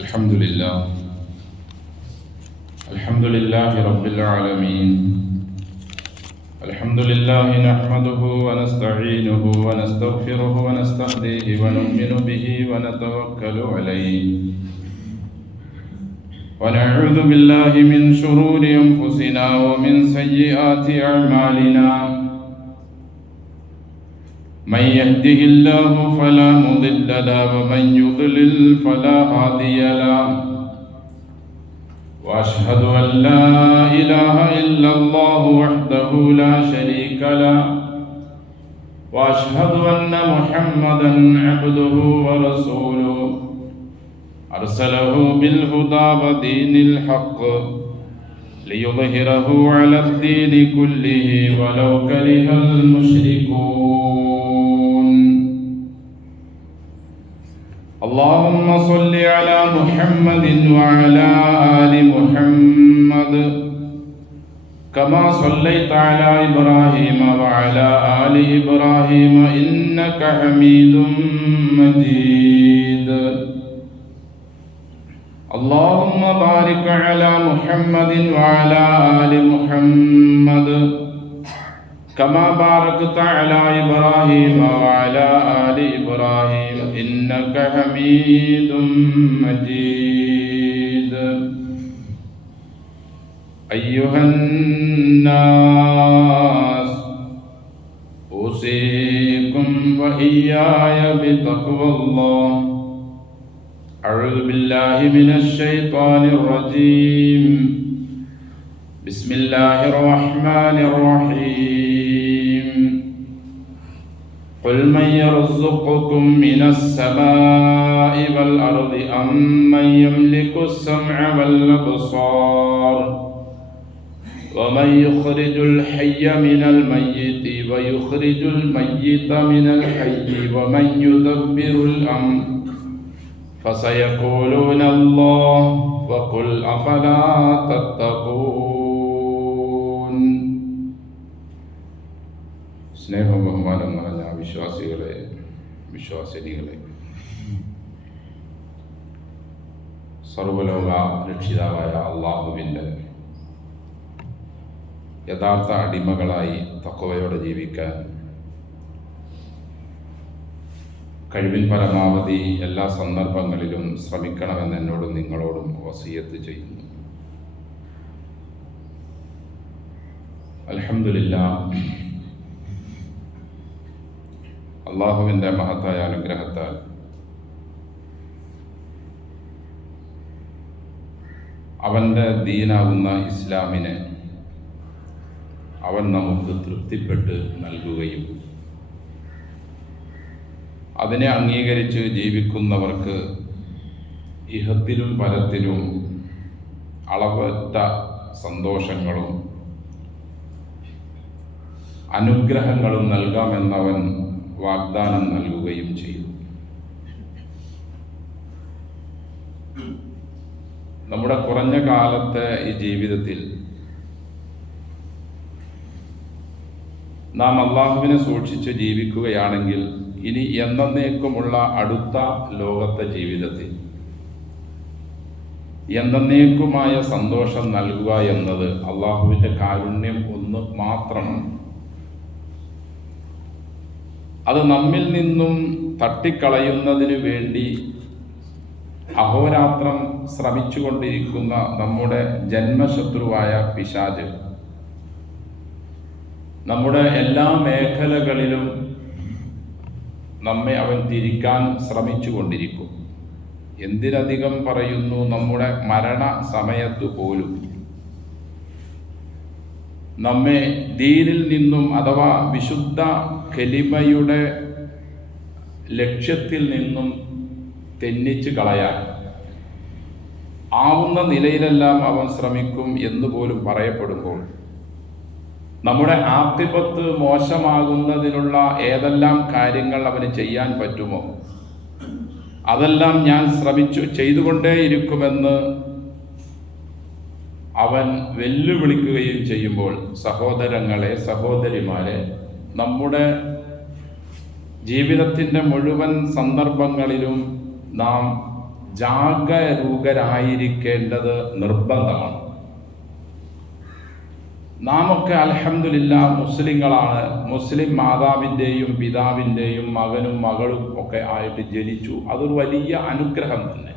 الحمد لله رب العالمين. الحمد لله نحمده ونستعينه ونستغفره ونستهديه ونؤمن به ونتوكل عليه ونعوذ بالله من شرور أنفسنا ومن سيئات أعمالنا. من يهده الله فلا مضل له ومن يضلل فلا هادي له. وأشهد أن لا إله إلا الله وحده لا شريك له وأشهد أن محمدا عبده ورسوله أرسله بالهدى ودين الحق ليظهره على الدين كله ولو كره المشركون. اللهم صل على محمد وعلى آل محمد كما صليت على إبراهيم وعلى آل إبراهيم إنك حميد مجيد. اللهم بارك على محمد وعلى آل محمد كما باركت على إبراهيم وعلى آل إبراهيم إنك حميد مجيد. أيها الناس أوصيكم وإياي بتقوى الله. أعوذ بالله من الشيطان الرجيم. بسم الله الرحمن الرحيم. قل من يرزقكم من السماء والأرض أم من يملك السمع والأبصار ومن يخرج الحي من الميت ويخرج الميت من الحي ومن يدبر الأمر فسيقولون الله فقل أفلا تتقون. സ്നേഹം ബഹുമാനം നിറഞ്ഞ വിശ്വാസികളെ, വിശ്വാസിനികളെ, സർവ്വലോക രക്ഷിതാവായ അള്ളാഹുവിൻ്റെ യഥാർത്ഥ അടിമകളായി തഖ്വയോടെ ജീവിക്കാൻ കഴിവിൻ പരമാവധി എല്ലാ സന്ദർഭങ്ങളിലും ശ്രമിക്കണമെന്ന് എന്നോടും നിങ്ങളോടും വസിയത്ത് ചെയ്യുന്നു. അൽഹംദുലില്ലാഹ്, അള്ളാഹുവിൻ്റെ മഹത്തായ അനുഗ്രഹത്താൽ അവൻ്റെ ദീനാകുന്ന ഇസ്ലാമിനെ അവൻ നമുക്ക് തൃപ്തിപ്പെട്ട് നൽകുകയും അതിനെ അംഗീകരിച്ച് ജീവിക്കുന്നവർക്ക് ഇഹത്തിലും പരത്തിലും അളവറ്റ സന്തോഷങ്ങളും അനുഗ്രഹങ്ങളും നൽകാമെന്നവൻ വാഗ്ദാനം നൽകുകയും ചെയ്തു. നമ്മുടെ കുറഞ്ഞ കാലത്തെ ഈ ജീവിതത്തിൽ നാം അള്ളാഹുവിനെ സൂക്ഷിച്ച് ജീവിക്കുകയാണെങ്കിൽ ഇനി എന്നേക്കുമുള്ള അടുത്ത ലോകത്തെ ജീവിതത്തിൽ എന്നേക്കുമായ സന്തോഷം നൽകുക എന്നത് അള്ളാഹുവിൻ്റെ കാരുണ്യം ഒന്ന് മാത്രമാണ്. അത് നമ്മിൽ നിന്നും തട്ടിക്കളയുന്നതിന് വേണ്ടി അഹോരാത്രം ശ്രമിച്ചുകൊണ്ടിരിക്കുന്ന നമ്മുടെ ജന്മശത്രുവായ പിശാച് നമ്മുടെ എല്ലാ മേഖലകളിലും നമ്മെ അവൻ തിരിക്കാൻ ശ്രമിച്ചു കൊണ്ടിരിക്കും. എന്തിനധികം പറയുന്നു, നമ്മുടെ മരണ സമയത്തു പോലും നമ്മെ ദീനിൽ നിന്നും അഥവാ വിശുദ്ധ കലിമയുടെ ലക്ഷ്യത്തിൽ നിന്നും തെന്നിച്ച് കളയാൻ ആവുന്ന നിലയിലെല്ലാം അവൻ ശ്രമിക്കും എന്ന് പോലും പറയപ്പെടുമ്പോൾ നമ്മുടെ ആത്തിപത്ത് മോശമാകുന്നതിനുള്ള ഏതെല്ലാം കാര്യങ്ങൾ അവന് ചെയ്യാൻ പറ്റുമോ അതെല്ലാം ഞാൻ ചെയ്തുകൊണ്ടേയിരിക്കുമെന്ന് അവൻ വെല്ലുവിളിക്കുകയും ചെയ്യുമ്പോൾ, സഹോദരങ്ങളെ, സഹോദരിമാരെ, നമ്മുടെ ജീവിതത്തിൻ്റെ മുഴുവൻ സന്ദർഭങ്ങളിലും നാം ജാഗരൂകരായിരിക്കേണ്ടത് നിർബന്ധമാണ്. നാമൊക്കെ അൽഹംദുലില്ലാഹ് മുസ്ലിങ്ങളാണ്. മുസ്ലിം മാതാവിൻ്റെയും പിതാവിൻ്റെയും മകനും മകളും ഒക്കെ ആയിട്ട് ജനിച്ചു. അതൊരു വലിയ അനുഗ്രഹം തന്നെ.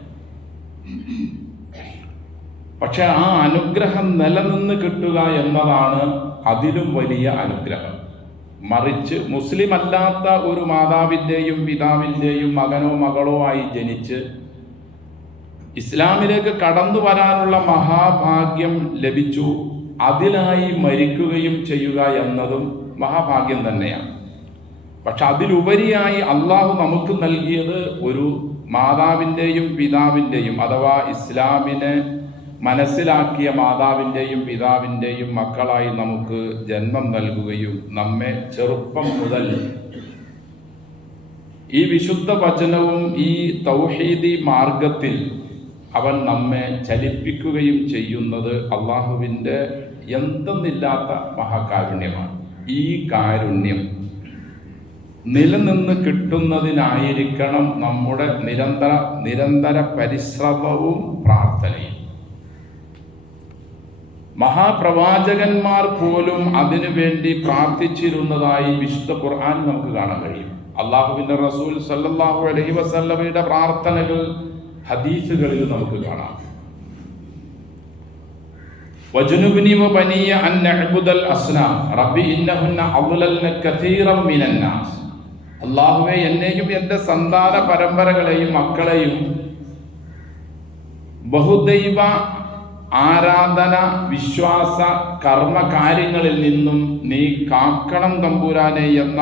പക്ഷെ ആ അനുഗ്രഹം നിലനിന്ന് കിട്ടുക എന്നതാണ് അതിലും വലിയ അനുഗ്രഹം. മറിച്ച് മുസ്ലിം അല്ലാത്ത ഒരു മാതാവിൻ്റെയും പിതാവിൻ്റെയും മകനോ മകളോ ആയി ജനിച്ച് ഇസ്ലാമിലേക്ക് കടന്നു വരാനുള്ള മഹാഭാഗ്യം ലഭിച്ചു, അതിനായി മരിക്കുകയും ചെയ്യുക എന്നതും മഹാഭാഗ്യം തന്നെയാണ്. പക്ഷെ അതിലുപരിയായി അള്ളാഹു നമുക്ക് നൽകിയത് ഒരു മാതാവിൻ്റെയും പിതാവിൻ്റെയും അഥവാ ഇസ്ലാമിനെ മനസ്സിലാക്കിയ മാതാവിൻ്റെയും പിതാവിൻ്റെയും മക്കളായി നമുക്ക് ജന്മം നൽകുകയും നമ്മെ ചെറുപ്പം മുതൽ ഈ വിശുദ്ധ വചനവും ഈ തൗഹീദി മാർഗത്തിൽ അവൻ നമ്മെ ചലിപ്പിക്കുകയും ചെയ്യുന്നത് അള്ളാഹുവിൻ്റെ എന്തെന്നില്ലാത്ത മഹാകാരുണ്യമാണ്. ഈ കാരുണ്യം നിലനിന്ന് കിട്ടുന്നതിനായിരിക്കണം നമ്മുടെ നിരന്തര പരിശ്രമവും പ്രാർത്ഥനയും. മഹാപ്രവാചകന്മാർ പോലും അതിനു വേണ്ടി പ്രാർത്ഥിച്ചിരുന്നതായി വിശുദ്ധ ഖുർആൻ നമുക്ക് കാണാൻ കഴിയും. അള്ളാഹുവിൻ്റെ റസൂൽ സല്ലല്ലാഹു അലൈഹി വസല്ലമയുടെ പ്രാർത്ഥനകൾ ഹദീസുകളിൽ നമുക്ക് കാണാം. വജുനുബ്നി വബനിയ അൻ നഅ്ബുദൽ അസ്നാം റബ്ബി ഇന്നഹുന്ന അദ്ലൽന കസീറൻ മിനൻ നാസ്. അല്ലാഹുവേ, എന്നെയും എൻ്റെ സന്താന പരമ്പരകളെയും മക്കളെയും ബഹുദൈവ ആരാധന വിശ്വാസ കർമ്മകാര്യങ്ങളിൽ നിന്നും നീ കാക്കണം തമ്പുരാനെ എന്ന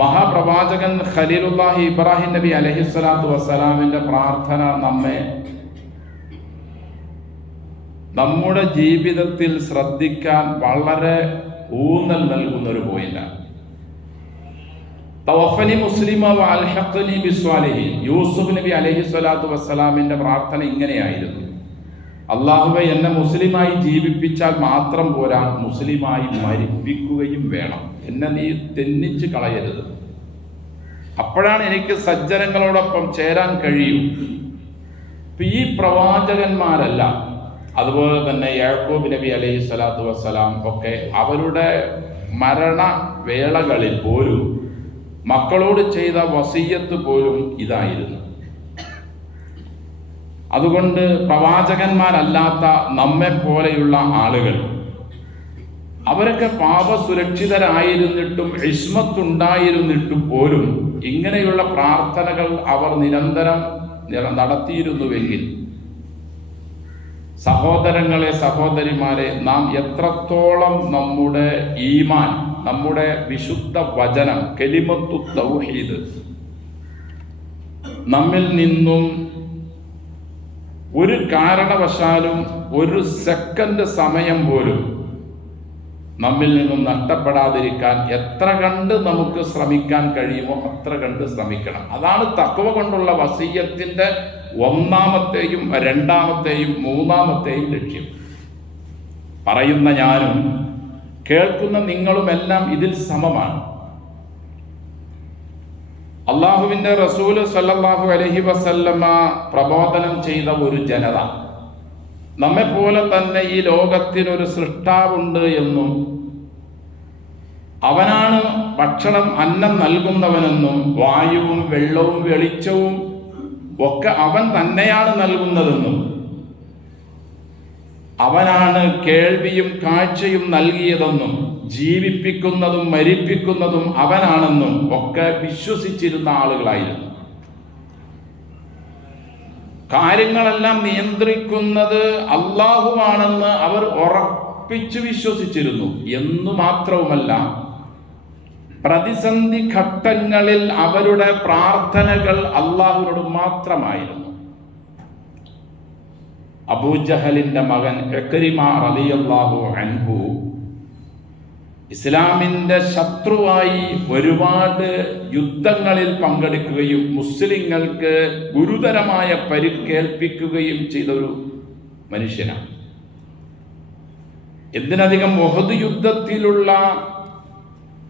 മഹാപ്രവാചകൻ ഖലീലുല്ലാഹി ഇബ്രാഹിം നബി അലൈഹിസ്സലാത്തു വസ്സലാമിൻ്റെ പ്രാർത്ഥന നമ്മെ നമ്മുടെ ജീവിതത്തിൽ ശ്രദ്ധിക്കാൻ വളരെ ഊന്നൽ നൽകുന്ന ഒരു പോയിന്റാണ്. തവഫനി മുസ്ലിമ വഅൽഹഖ്നി ബിസ്വാലിഹീൻ. യൂസുഫ് നബി അലൈഹിസ്സലാത്തു വസ്സലാമിൻ്റെ പ്രാർത്ഥന ഇങ്ങനെയായിരുന്നു: അല്ലാഹുവേ, എന്നെ മുസ്ലിമായി ജീവിപ്പിച്ചാൽ മാത്രം പോരാ, മുസ്ലിമായി മരിപ്പിക്കുകയും വേണം. എന്നെ നീ തെന്നിച്ച് കളയരുത്. അപ്പോഴാണ് എനിക്ക് സജ്ജനങ്ങളോടൊപ്പം ചേരാൻ കഴിയൂ. ഈ പ്രവാചകന്മാരല്ല, അതുപോലെ തന്നെ യാക്കൂബ് നബി അലൈഹി സ്വലാത്തു വസ്സലാം ഒക്കെ അവരുടെ മരണവേളകളിൽ പോലും മക്കളോട് ചെയ്ത വസിയ്യത്ത് പോലും ഇതായിരുന്നു. അതുകൊണ്ട് പ്രവാചകന്മാരല്ലാത്ത നമ്മെ പോലെയുള്ള ആളുകൾ അവരൊക്കെ പാപസുരക്ഷിതരായിരുന്നിട്ടും ഇസ്മത്തുണ്ടായിരുന്നിട്ടും പോലും ഇങ്ങനെയുള്ള പ്രാർത്ഥനകൾ അവർ നിരന്തരം നടത്തിയിരുന്നുവെങ്കിൽ, സഹോദരങ്ങളെ സഹോദരിമാരെ, നാം എത്രത്തോളം നമ്മുടെ ഈമാൻ, നമ്മുടെ വിശുദ്ധ വചനം കലിമത്തു തൗഹീദ് നമ്മിൽ നിന്നും ഒരു കാരണവശാലും ഒരു സെക്കൻഡ് സമയം പോലും നമ്മിൽ നിന്നും നഷ്ടപ്പെടാതിരിക്കാൻ എത്ര കണ്ട് നമുക്ക് ശ്രമിക്കാൻ കഴിയുമോ അത്ര കണ്ട് ശ്രമിക്കണം. അതാണ് തഖ്വ കൊണ്ടുള്ള വസിയ്യത്തിൻ്റെ ഒന്നാമത്തെയും രണ്ടാമത്തെയും മൂന്നാമത്തെയും ലക്ഷ്യം. പറയുന്ന ഞാനും കേൾക്കുന്ന നിങ്ങളുമെല്ലാം ഇതിൽ സമമാണ്. അള്ളാഹുവിൻ്റെ റസൂല് സല്ലല്ലാഹു അലൈഹി വസല്ലമ പ്രബോധനം ചെയ്ത ഒരു ജനത നമ്മെപ്പോലെ തന്നെ ഈ ലോകത്തിനൊരു സൃഷ്ടാവുണ്ട് എന്നും അവനാണ് ഭക്ഷണം അന്നം നൽകുന്നവനെന്നും വായുവും വെള്ളവും വെളിച്ചവും ഒക്കെ അവൻ തന്നെയാണ് നൽകുന്നതെന്നും അവനാണ് കേൾവിയും കാഴ്ചയും നൽകിയതെന്നും ജീവിപ്പിക്കുന്നതും മരിപ്പിക്കുന്നതും അവനാണെന്നും ഒക്കെ വിശ്വസിച്ചിരുന്ന ആളുകളായിരുന്നു. കാര്യങ്ങളെല്ലാം നിയന്ത്രിക്കുന്നത് അല്ലാഹുവാണെന്ന് അവർ ഉറപ്പിച്ചു വിശ്വസിച്ചിരുന്നു. എന്നു മാത്രവുമല്ല, പ്രതിസന്ധി ഘട്ടങ്ങളിൽ അവരുടെ പ്രാർത്ഥനകൾ അല്ലാഹുവിനോട് മാത്രമായിരുന്നു. അബൂജഹലിന്റെ മകൻ ഇക്രിമ റളിയല്ലാഹു അൻഹു ഇസ്ലാമിൻ്റെ ശത്രുവായി ഒരുപാട് യുദ്ധങ്ങളിൽ പങ്കെടുക്കുകയും മുസ്ലിങ്ങൾക്ക് ഗുരുതരമായ പരിക്കേൽപ്പിക്കുകയും ചെയ്ത ഒരു മനുഷ്യനാണ്. എന്തിനധികം ഉഹദ് യുദ്ധത്തിലുള്ള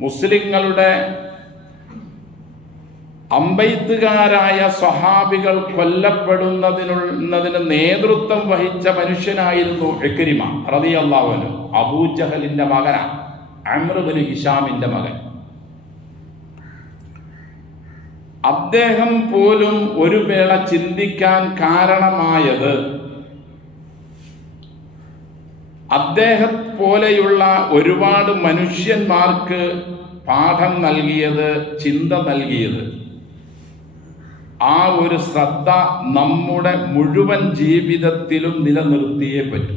മുസ്ലിങ്ങളുടെ അമ്പെയ്ത്തുകാരായ സ്വഹാബികൾ കൊല്ലപ്പെടുന്നതിന് നേതൃത്വം വഹിച്ച മനുഷ്യനായിരുന്നു ഇക്രിമ റളിയല്ലാഹു അൻഹു. അബൂജഹലിന്റെ മകനാണ്, അംർ ഇബ്നു ഹിശാമിന്റെ മകൻ. അദ്ദേഹം പോലും ഒരു വേള ചിന്തിക്കാൻ കാരണമായത്, അദ്ദേഹം പോലെയുള്ള ഒരുപാട് മനുഷ്യന്മാർക്ക് പാഠം നൽകിയത്, ചിന്ത നൽകിയത്, ആ ഒരു ശ്രദ്ധ നമ്മുടെ മുഴുവൻ ജീവിതത്തിലും നിലനിർത്തിയേ പറ്റൂ.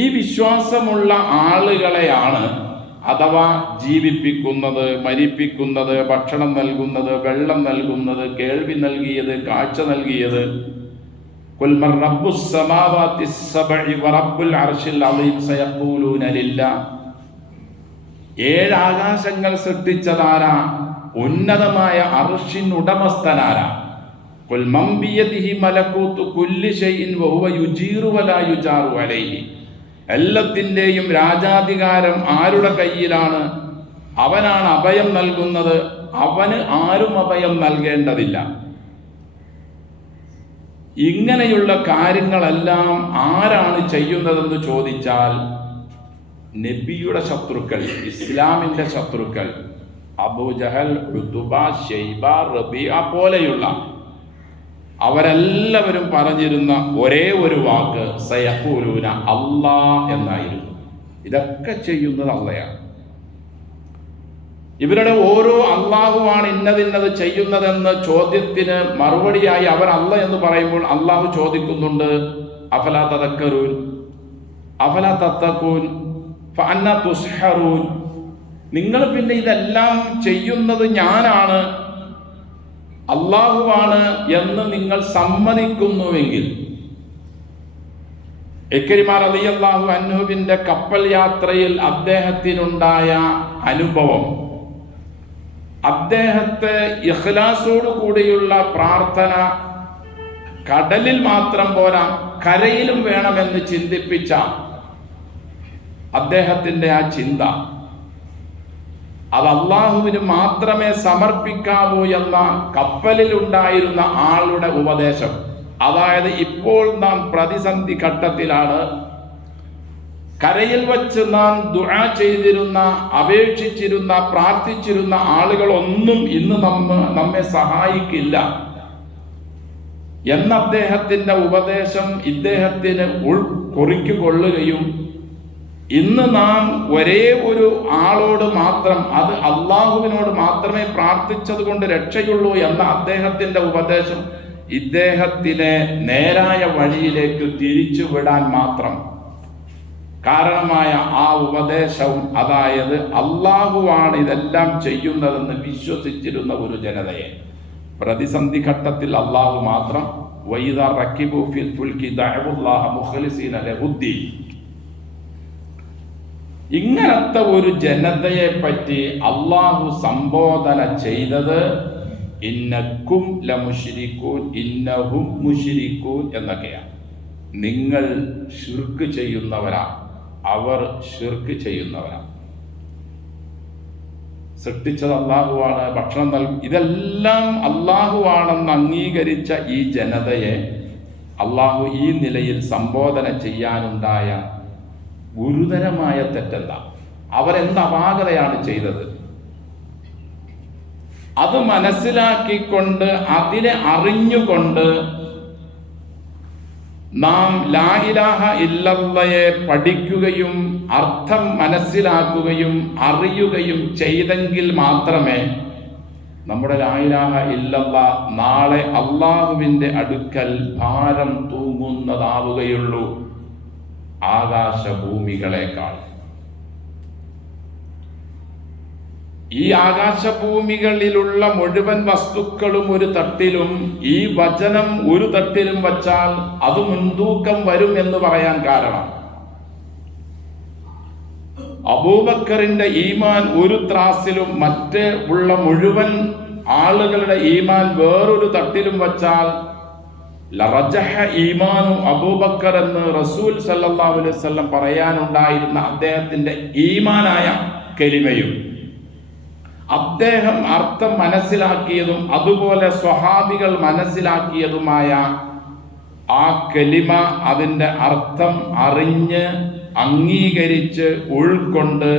ഈ വിശ്വാസമുള്ള ആളുകളെയാണ് അഥവാ ജീവിപ്പിക്കുന്നത്, മരിപ്പിക്കുന്നത്, ഭക്ഷണം നൽകുന്നത്, വെള്ളം നൽകുന്നത്, കേൾവി നൽകിയത്, കാഴ്ച നൽകിയത്. ഖുൽ മൻ റബ്ബുസ് സമാവാതി സബഇ വറബ്ബുൽ അർശിൽ അളീം സയഖൂലൂന ലില്ലാഹ്. 7 ആകാശങ്ങൾ സൃഷ്ടിച്ചതാരാ? ഉന്നതമായ അർശിൻ ഉടമസ്ഥനാരാ? ഖുൽ മൻ ബിയദിഹി മലകൂതു കുല്ലി ശൈഇൻ വഹുവ യുജീറു വലാ യുജാറു അലൈഹി. എല്ലാത്തിൻ്റെയും രാജാധികാരം ആരുടെ കയ്യിലാണ്? അവനാണ് അഭയം നൽകുന്നത്, അവന് ആരും അഭയം നൽകേണ്ടതില്ല. ഇങ്ങനെയുള്ള കാര്യങ്ങളെല്ലാം ആരാണ് ചെയ്യുന്നതെന്ന് ചോദിച്ചാൽ, നബിയുടെ ശത്രുക്കൾ, ഇസ്ലാമിന്റെ ശത്രുക്കൾ, അബൂജഹൽ, ഉത്ബ, ഷൈബ, റബീഅ പോലെയുള്ള അവരെല്ലാവരും പറഞ്ഞിരുന്ന ഒരേ ഒരു വാക്ക് സയഖൂലൂന അല്ലാ എന്നായിരുന്നു. ഇതൊക്കെ ചെയ്യുന്നത് അള്ളയാണ്. ഇവരുടെ ഓരോ അള്ളാഹുവാണ് ഇന്നതിന്നത് ചെയ്യുന്നതെന്ന ചോദ്യത്തിന് മറുപടിയായി അവർ അല്ല എന്ന് പറയുമ്പോൾ അള്ളാഹു ചോദിക്കുന്നുണ്ട്, അഫലാ തദക്കറൂൻ അഫലാ തത്തഖൂൻ ഫഅന്നാ തുസ്ഹറൂൻ. നിങ്ങൾ പിന്നെ ഇതെല്ലാം ചെയ്യുന്നത് ഞാനാണ്, അള്ളാഹുവാണ് എന്ന് നിങ്ങൾ സമ്മതിക്കുന്നുവെങ്കിൽ. ഇക്രിമ റളിയല്ലാഹു അൻഹുവിന്റെ കപ്പൽ യാത്രയിൽ അദ്ദേഹത്തിനുണ്ടായ അനുഭവം, അദ്ദേഹത്തെ ഇഖ്ലാസോടു കൂടിയുള്ള പ്രാർത്ഥന കടലിൽ മാത്രം പോരാ കരയിലും വേണമെന്ന് ചിന്തിപ്പിച്ച അദ്ദേഹത്തിന്റെ ആ ചിന്ത, അത് അള്ളാഹുവിന് മാത്രമേ സമർപ്പിക്കാവൂ എന്ന കപ്പലിൽ ഉണ്ടായിരുന്ന ആളുടെ ഉപദേശം. അതായത് ഇപ്പോൾ നാം പ്രതിസന്ധി ഘട്ടത്തിലാണ്, കരയിൽ വച്ച് നാം ദുആ ചെയ്തിരുന്ന, അപേക്ഷിച്ചിരുന്ന, പ്രാർത്ഥിച്ചിരുന്ന ആളുകളൊന്നും ഇന്ന് നമ്മെ സഹായിക്കില്ല എന്ന അദ്ദേഹത്തിന്റെ ഉപദേശം ഇദ്ദേഹത്തിന് ഉൾക്കൊള്ളുകയും, ഇന്ന് നാം ഒരേ ഒരു ആളോട് മാത്രം, അത് അള്ളാഹുവിനോട് മാത്രമേ പ്രാർത്ഥിച്ചത് കൊണ്ട് രക്ഷയുള്ളൂ എന്ന അദ്ദേഹത്തിന്റെ ഉപദേശം ഇദ്ദേഹത്തിനെ നേരായ വഴിയിലേക്ക് തിരിച്ചുവിടാൻ മാത്രം കാരണമായ ആ ഉപദേശവും, അതായത് അള്ളാഹുവാണ് ഇതെല്ലാം ചെയ്യുന്നതെന്ന് വിശ്വസിച്ചിരുന്ന ഒരു ജനതയെ പ്രതിസന്ധി ഘട്ടത്തിൽ അള്ളാഹു മാത്രം വൈദാ റക്കിബു ഫിൽ ഫുൽകി ദഅവുല്ലാഹ മുഖ്ലിസീന ലഹുദ്ദീൻ. ഇങ്ങനത്തെ ഒരു ജനതയെ പറ്റി അള്ളാഹു സംബോധന ചെയ്തത് ഇന്നക്കും ലമുശ്രികൂൻ ഇന്നഹും മുശ്രികൂൻ എന്നൊക്കെയാണ്. നിങ്ങൾ ശിർക്ക് ചെയ്യുന്നവരാ, അവർ ശിർക്ക് ചെയ്യുന്നവരാ. സൃഷ്ടിച്ചത് അള്ളാഹുവാണ്, ഭക്ഷണം നൽകും, ഇതെല്ലാം അള്ളാഹുവാണെന്ന് അംഗീകരിച്ച ഈ ജനതയെ അള്ളാഹു ഈ നിലയിൽ സംബോധന ചെയ്യാനുണ്ടായ ഗുരുതരമായ തെറ്റെന്താ? അവരെന്ത് അപാകതയാണ് ചെയ്തത്? അത് മനസ്സിലാക്കിക്കൊണ്ട്, അതിനെ അറിഞ്ഞുകൊണ്ട് നാം ലാ ഇലാഹ ഇല്ലല്ലാഹയെ പഠിക്കുകയും അർത്ഥം മനസ്സിലാക്കുകയും അറിയുകയും ചെയ്തെങ്കിൽ മാത്രമേ നമ്മുടെ ലാ ഇലാഹ ഇല്ലല്ലാഹ് നാളെ അള്ളാഹുവിൻ്റെ അടുക്കൽ ഭാരം തൂങ്ങുന്നതാവുകയുള്ളൂ, ആകാശഭൂമികളെക്കാൾ. ഈ ആകാശഭൂമികളിലുള്ള മുഴുവൻ വസ്തുക്കളും ഒരു തട്ടിലും ഈ വചനം ഒരു തട്ടിലും വച്ചാൽ അത് മുൻതൂക്കം വരും എന്ന് പറയാൻ കാരണം, അബൂബക്കറിന്റെ ഈമാൻ ഒരു ത്രാസിലും മറ്റേ ഉള്ള മുഴുവൻ ആളുകളുടെ ഈമാൻ വേറൊരു തട്ടിലും വച്ചാൽ ലറജഹ ഈമാനു അബൂബക്കർ എന്ന് റസൂൽ സല്ലല്ലാഹു അലൈഹി വസല്ലം പറയാനുണ്ടായിരുന്ന അദ്ദേഹത്തിന്റെ ഈമാനായ കലിമയും അദ്ദേഹം അർത്ഥം മനസ്സിലാക്കിയതും അതുപോലെ സ്വഹാബികൾ മനസ്സിലാക്കിയതുമായ ആ കലിമ, അതിൻ്റെ അർത്ഥം അറിഞ്ഞ് അംഗീകരിച്ച് ഉൾക്കൊണ്ട്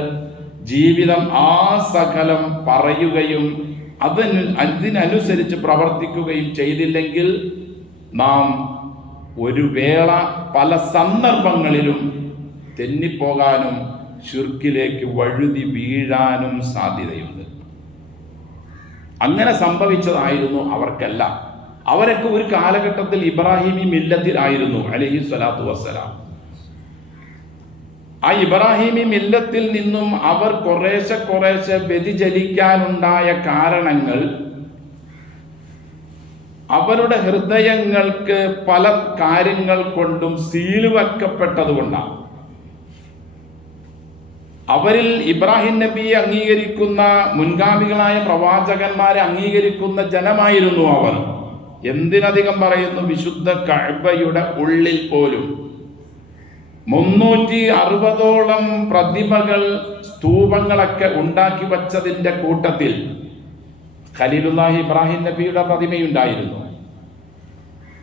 ജീവിതം ആ സകലം പറയുകയും അതിനനുസരിച്ച് പ്രവർത്തിക്കുകയും ചെയ്തില്ലെങ്കിൽ നാം ഒരു വേള പല സന്ദർഭങ്ങളിലും തെന്നിപ്പോകാനും ശിർക്കിലേക്ക് വഴുതി വീഴാനും സാധ്യതയുണ്ട്. അങ്ങനെ സംഭവിച്ചതായിരുന്നു അവർക്കെല്ലാം. അവരൊക്കെ ഒരു കാലഘട്ടത്തിൽ ഇബ്രാഹിമി മില്ലത്തിലായിരുന്നു അലൈഹി സ്വലാത്തു വസ്സലാം. ആ ഇബ്രാഹിമി മില്ലത്തിൽ നിന്നും അവർ കുറേശ്ശെ വ്യതിചലിക്കാനുണ്ടായ കാരണങ്ങൾ അവരുടെ ഹൃദയങ്ങൾക്ക് പല കാര്യങ്ങൾ കൊണ്ടും സീല് വെക്കപ്പെട്ടതുകൊണ്ടാണ്. അവരിൽ ഇബ്രാഹിം നബിയെ അംഗീകരിക്കുന്ന, മുൻഗാമികളായ പ്രവാചകന്മാരെ അംഗീകരിക്കുന്ന ജനമായിരുന്നു അവർ. എന്തിനധികം പറയുന്നു, വിശുദ്ധ കഅബയുടെ ഉള്ളിൽ പോലും 360ഓളം പ്രതിമകൾ, സ്തൂപങ്ങളൊക്കെ ഉണ്ടാക്കി വച്ചതിൻ്റെ കൂട്ടത്തിൽ ഖലീലുല്ലാഹി ഇബ്രാഹിം നബിയുടെ പ്രതിമയുണ്ടായിരുന്നു.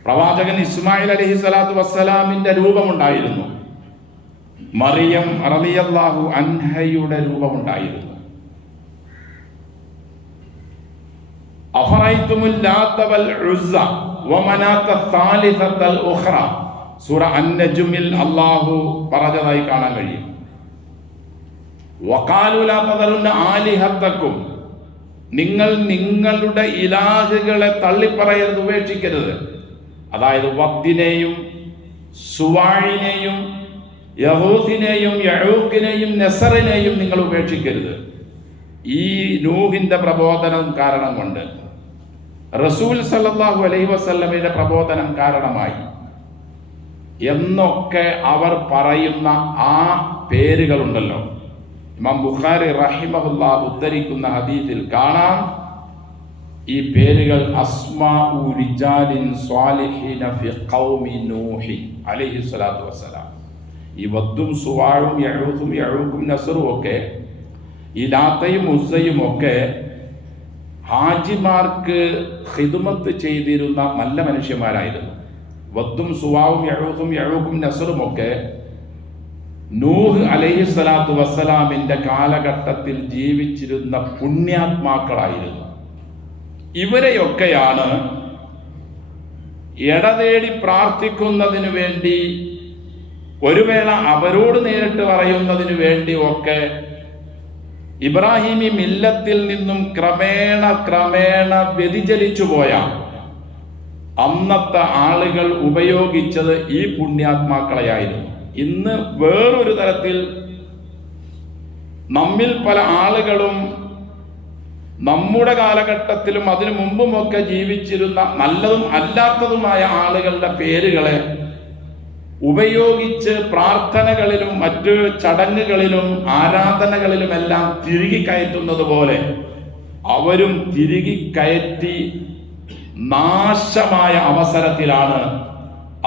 പ്രവാചകൻ ഇസ്മായിൽ അലൈഹി സ്വലാത്തു വസ്സലാമിന്റെ രൂപമുണ്ടായിരുന്നു. മറിയം റളിയല്ലാഹു അൻഹയുടെ രൂപമുണ്ടായിരുന്നു. അഫറൈതുമുൽ ലാത വൽ ഉസ്സ വമനാത സാലിസത്തൽ ഉഖ്റ സൂറ അൻ-നജ്മിൽ അല്ലാഹു പറഞ്ഞതായി കാണാൻ കഴിയും. വഖാലു ലാ തദറുന്ന ആലിഹത്തക്കും, നിങ്ങൾ നിങ്ങളുടെ ഇലാഹുകളെ തള്ളിപ്പറയരുത്, ഉപേക്ഷിക്കരുത്. അതായത് വദ്ദിനെയും സുവാഴിനെയും യഹൂദിനെയും യഊഖിനെയും നസറിനെയും നിങ്ങൾ ഉപേക്ഷിക്കരുത്. ഈ നൂഹിന്റെ പ്രബോധനം കാരണം കൊണ്ട്, റസൂൽ സല്ലല്ലാഹു അലൈഹി വസല്ലമയുടെ പ്രബോധനം കാരണമായി എന്നൊക്കെ അവർ പറയുന്ന ആ പേരുകളുണ്ടല്ലോ. ഇമാം ബുഖാരി റഹിമഹുല്ലാഹ് ഉദ്ധരിക്കുന്ന ഹദീസിൽ കാണാം, ഈ പേരുകൾ അസ്മാഉ റിജാലിൻ സ്വാലിഹീന ഫി ഖൗമി നൂഹി അലൈഹി സ്വലാത്തു വസ്സലാം. ഈ വദ്ദും സുവാഴും യഊഖും യഊഖും നസറും ഒക്കെ, ഈ ലാത്തയും ഉസ്സയും ഒക്കെ ഹാജിമാർക്ക് ഖിദ്മത്ത് ചെയ്തിരുന്ന നല്ല മനുഷ്യന്മാരായിരുന്നു. വദ്ദും സുവാവും യഊഖും യഊഖും നസറും ഒക്കെ നൂഹ് അലൈഹി സ്വലാത്തു വസ്സലാമിന്റെ കാലഘട്ടത്തിൽ ജീവിച്ചിരുന്ന പുണ്യാത്മാക്കളായിരുന്നു. ഇവരെയൊക്കെയാണ് ഇടതേടി പ്രാർത്ഥിക്കുന്നതിന് വേണ്ടി, ഒരു വേള അവരോട് നേരിട്ട് പറയുന്നതിന് വേണ്ടി ഒക്കെ ഇബ്രാഹിമി മില്ലത്തിൽ നിന്നും ക്രമേണ വ്യതിചലിച്ചു പോയ അന്നത്തെ ആളുകൾ ഉപയോഗിച്ചത് ഈ പുണ്യാത്മാക്കളെയായിരുന്നു. ഇന്ന് വേറൊരു തരത്തിൽ നമ്മിൽ പല ആളുകളും നമ്മുടെ കാലഘട്ടത്തിലും അതിനു മുമ്പുമൊക്കെ ജീവിച്ചിരുന്ന നല്ലതും അല്ലാത്തതുമായ ആളുകളുടെ പേരുകളെ ഉപയോഗിച്ച് പ്രാർത്ഥനകളിലും മറ്റു ചടങ്ങുകളിലും ആരാധനകളിലുമെല്ലാം തിരികെ കയറ്റുന്നത് പോലെ അവരും തിരികെ കയറ്റി നാശമായ അവസരത്തിലാണ്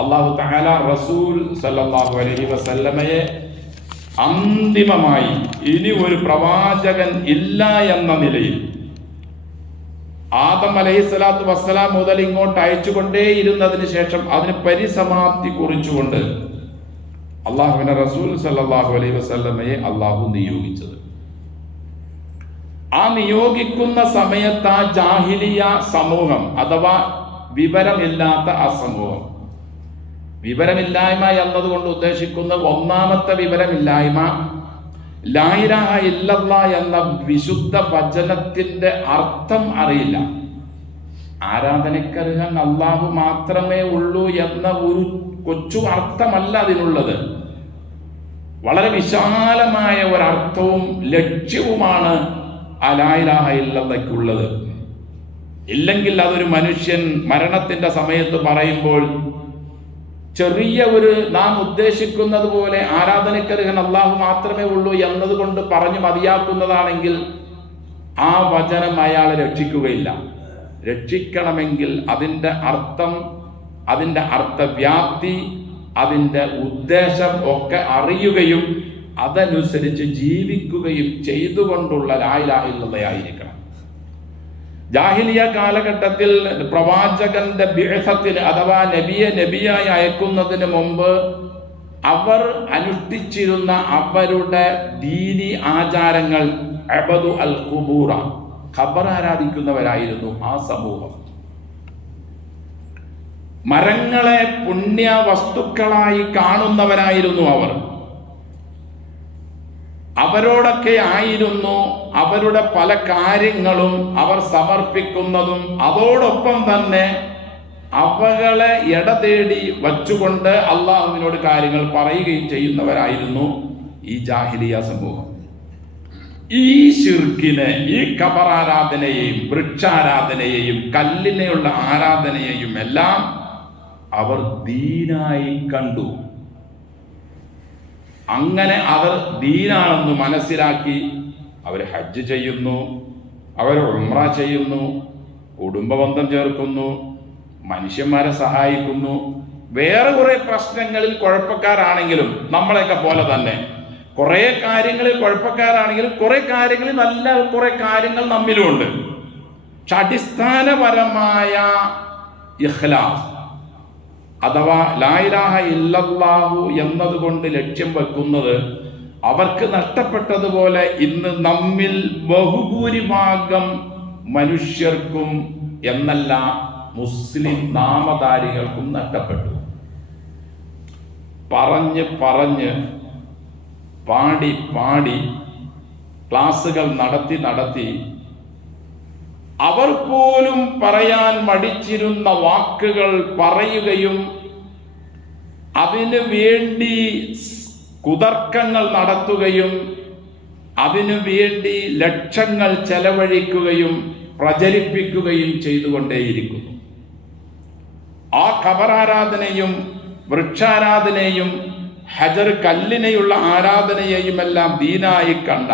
അല്ലാഹു തആല റസൂൽ സല്ലല്ലാഹു അലൈഹി വസല്ലമയെ അന്തിമമായി ഇനി ഒരു പ്രവാചകൻ ഇല്ല എന്ന നിലയിൽ ആദം അലൈഹിസ്സലാത്തു വസ്സലാം മുതൽ ഇങ്ങോട്ട് അയച്ചുകൊണ്ടേയിരുന്നതിന് ശേഷം അതിന് പരിസമാപ്തി കുറിച്ചുകൊണ്ട് അള്ളാഹുവിന്റെ റസൂൽ സല്ലല്ലാഹു അലൈഹി വസല്ലമയെ അള്ളാഹു നിയോഗിച്ചത്. ആ നിയോഗിക്കുന്ന സമയത്ത് ആ ജാഹിലിയ സമൂഹം അഥവാ വിവരമില്ലാത്ത ആ സമൂഹം, വിവരമില്ലായ്മ എന്നതുകൊണ്ട് ഉദ്ദേശിക്കുന്നത് ഒന്നാമത്തെ വിവരമില്ലായ്മ ലാ ഇലാഹ ഇല്ലല്ലാഹ് എന്ന വിശുദ്ധ വചനത്തിന്റെ അർത്ഥം അറിയില്ല. ആരാധനക്കർഹൻ അല്ലാഹു മാത്രമേ ഉള്ളൂ എന്ന ഒരു കൊച്ചു അർത്ഥമല്ല അതിനുള്ളത്. വളരെ വിശാലമായ ഒരർത്ഥവും ലക്ഷ്യവുമാണ് ആ ലാ ഇലാഹ ഇല്ലല്ലാഹ്ക്കുള്ളത്. ഇല്ലെങ്കിൽ അതൊരു മനുഷ്യൻ മരണത്തിന്റെ സമയത്ത് പറയുമ്പോൾ ചെറിയ ഒരു നാം ഉദ്ദേശിക്കുന്നത് പോലെ ആരാധനക്കർഹൻ അല്ലാഹു മാത്രമേ ഉള്ളൂ എന്നതുകൊണ്ട് പറഞ്ഞു മതിയാക്കുന്നതാണെങ്കിൽ ആ വചനം അയാളെ രക്ഷിക്കുകയില്ല. രക്ഷിക്കണമെങ്കിൽ അതിൻ്റെ അർത്ഥം, അതിൻ്റെ അർത്ഥവ്യാപ്തി, അതിൻ്റെ ഉദ്ദേശം ഒക്കെ അറിയുകയും അതനുസരിച്ച് ജീവിക്കുകയും ചെയ്തുകൊണ്ടുള്ള ലാ ഇലാഹ ഇല്ലല്ലാഹ് ആയിരിക്കണം. ജാഹിലിയ കാലഘട്ടത്തിൽ പ്രവാചകന്റെ ബിഅസത്തിന് അഥവാ നബിയായി അയക്കുന്നതിന് മുമ്പ് അവർ അനുഷ്ഠിച്ചിരുന്ന അവരുടെ ദീനി ആചാരങ്ങൾ അബദു അൽ ഖുബൂറ, ഖബർ ആരാധിക്കുന്നവരായിരുന്നു ആ സമൂഹം. മരങ്ങളെ പുണ്യ വസ്തുക്കളായി കാണുന്നവരായിരുന്നു അവർ. അവരോടൊക്കെ ആയിരുന്നു അവരുടെ പല കാര്യങ്ങളും അവർ സമർപ്പിക്കുന്നതും. അതോടൊപ്പം തന്നെ അവകളെ ഇടതേടി വച്ചുകൊണ്ട് അള്ളാഹുവിനോട് കാര്യങ്ങൾ പറയുകയും ചെയ്യുന്നവരായിരുന്നു ഈ ജാഹിലിയ സമൂഹം. ഈ ശിർക്കിനെ, ഈ ഖബർ ആരാധനയെയും വൃക്ഷാരാധനയെയും കല്ലിനെയുള്ള ആരാധനയെയും എല്ലാം അവർ ദീനായി കണ്ടു. അങ്ങനെ അവർ ദീനാണെന്ന് മനസ്സിലാക്കി അവർ ഹജ്ജ് ചെയ്യുന്നു, അവർ ഉംറ ചെയ്യുന്നു, കുടുംബബന്ധം ചേർക്കുന്നു, മനുഷ്യന്മാരെ സഹായിക്കുന്നു. വേറെ കുറെ പ്രശ്നങ്ങളിൽ കുഴപ്പക്കാരാണെങ്കിലും നമ്മളെയൊക്കെ പോലെ തന്നെ കുറെ കാര്യങ്ങളിൽ കുഴപ്പക്കാരാണെങ്കിലും കുറെ കാര്യങ്ങളിൽ നല്ല കുറെ കാര്യങ്ങൾ നമ്മിലുമുണ്ട്. പക്ഷെ അടിസ്ഥാനപരമായ ഇഖ്ലാസ് അഥവാ ലാ ഇലാഹ ഇല്ലല്ലാഹു എന്നതുകൊണ്ട് ലക്ഷ്യം വെക്കുന്നത് അവർക്ക് നഷ്ടപ്പെട്ടതുപോലെ ഇന്ന് നമ്മിൽ ബഹുഭൂരിഭാഗം മനുഷ്യർക്കും എന്നല്ല മുസ്ലിം നാമധാരികൾക്കും നഷ്ടപ്പെട്ടു. പറഞ്ഞ് പാടി ക്ലാസുകൾ നടത്തി അവർ പോലും പറയാൻ മടിച്ചിരുന്ന വാക്കുകൾ പറയുകയും അതിനു വേണ്ടി കുതർക്കങ്ങൾ നടത്തുകയും അതിനു വേണ്ടി ലക്ഷങ്ങൾ ചെലവഴിക്കുകയും പ്രചരിപ്പിക്കുകയും ചെയ്തുകൊണ്ടേയിരിക്കുന്നു. ആ ഖബറാരാധനയും വൃക്ഷാരാധനയും ഹജർ കല്ലിനെയുള്ള ആരാധനയെയുമെല്ലാം ദീനായി കണ്ട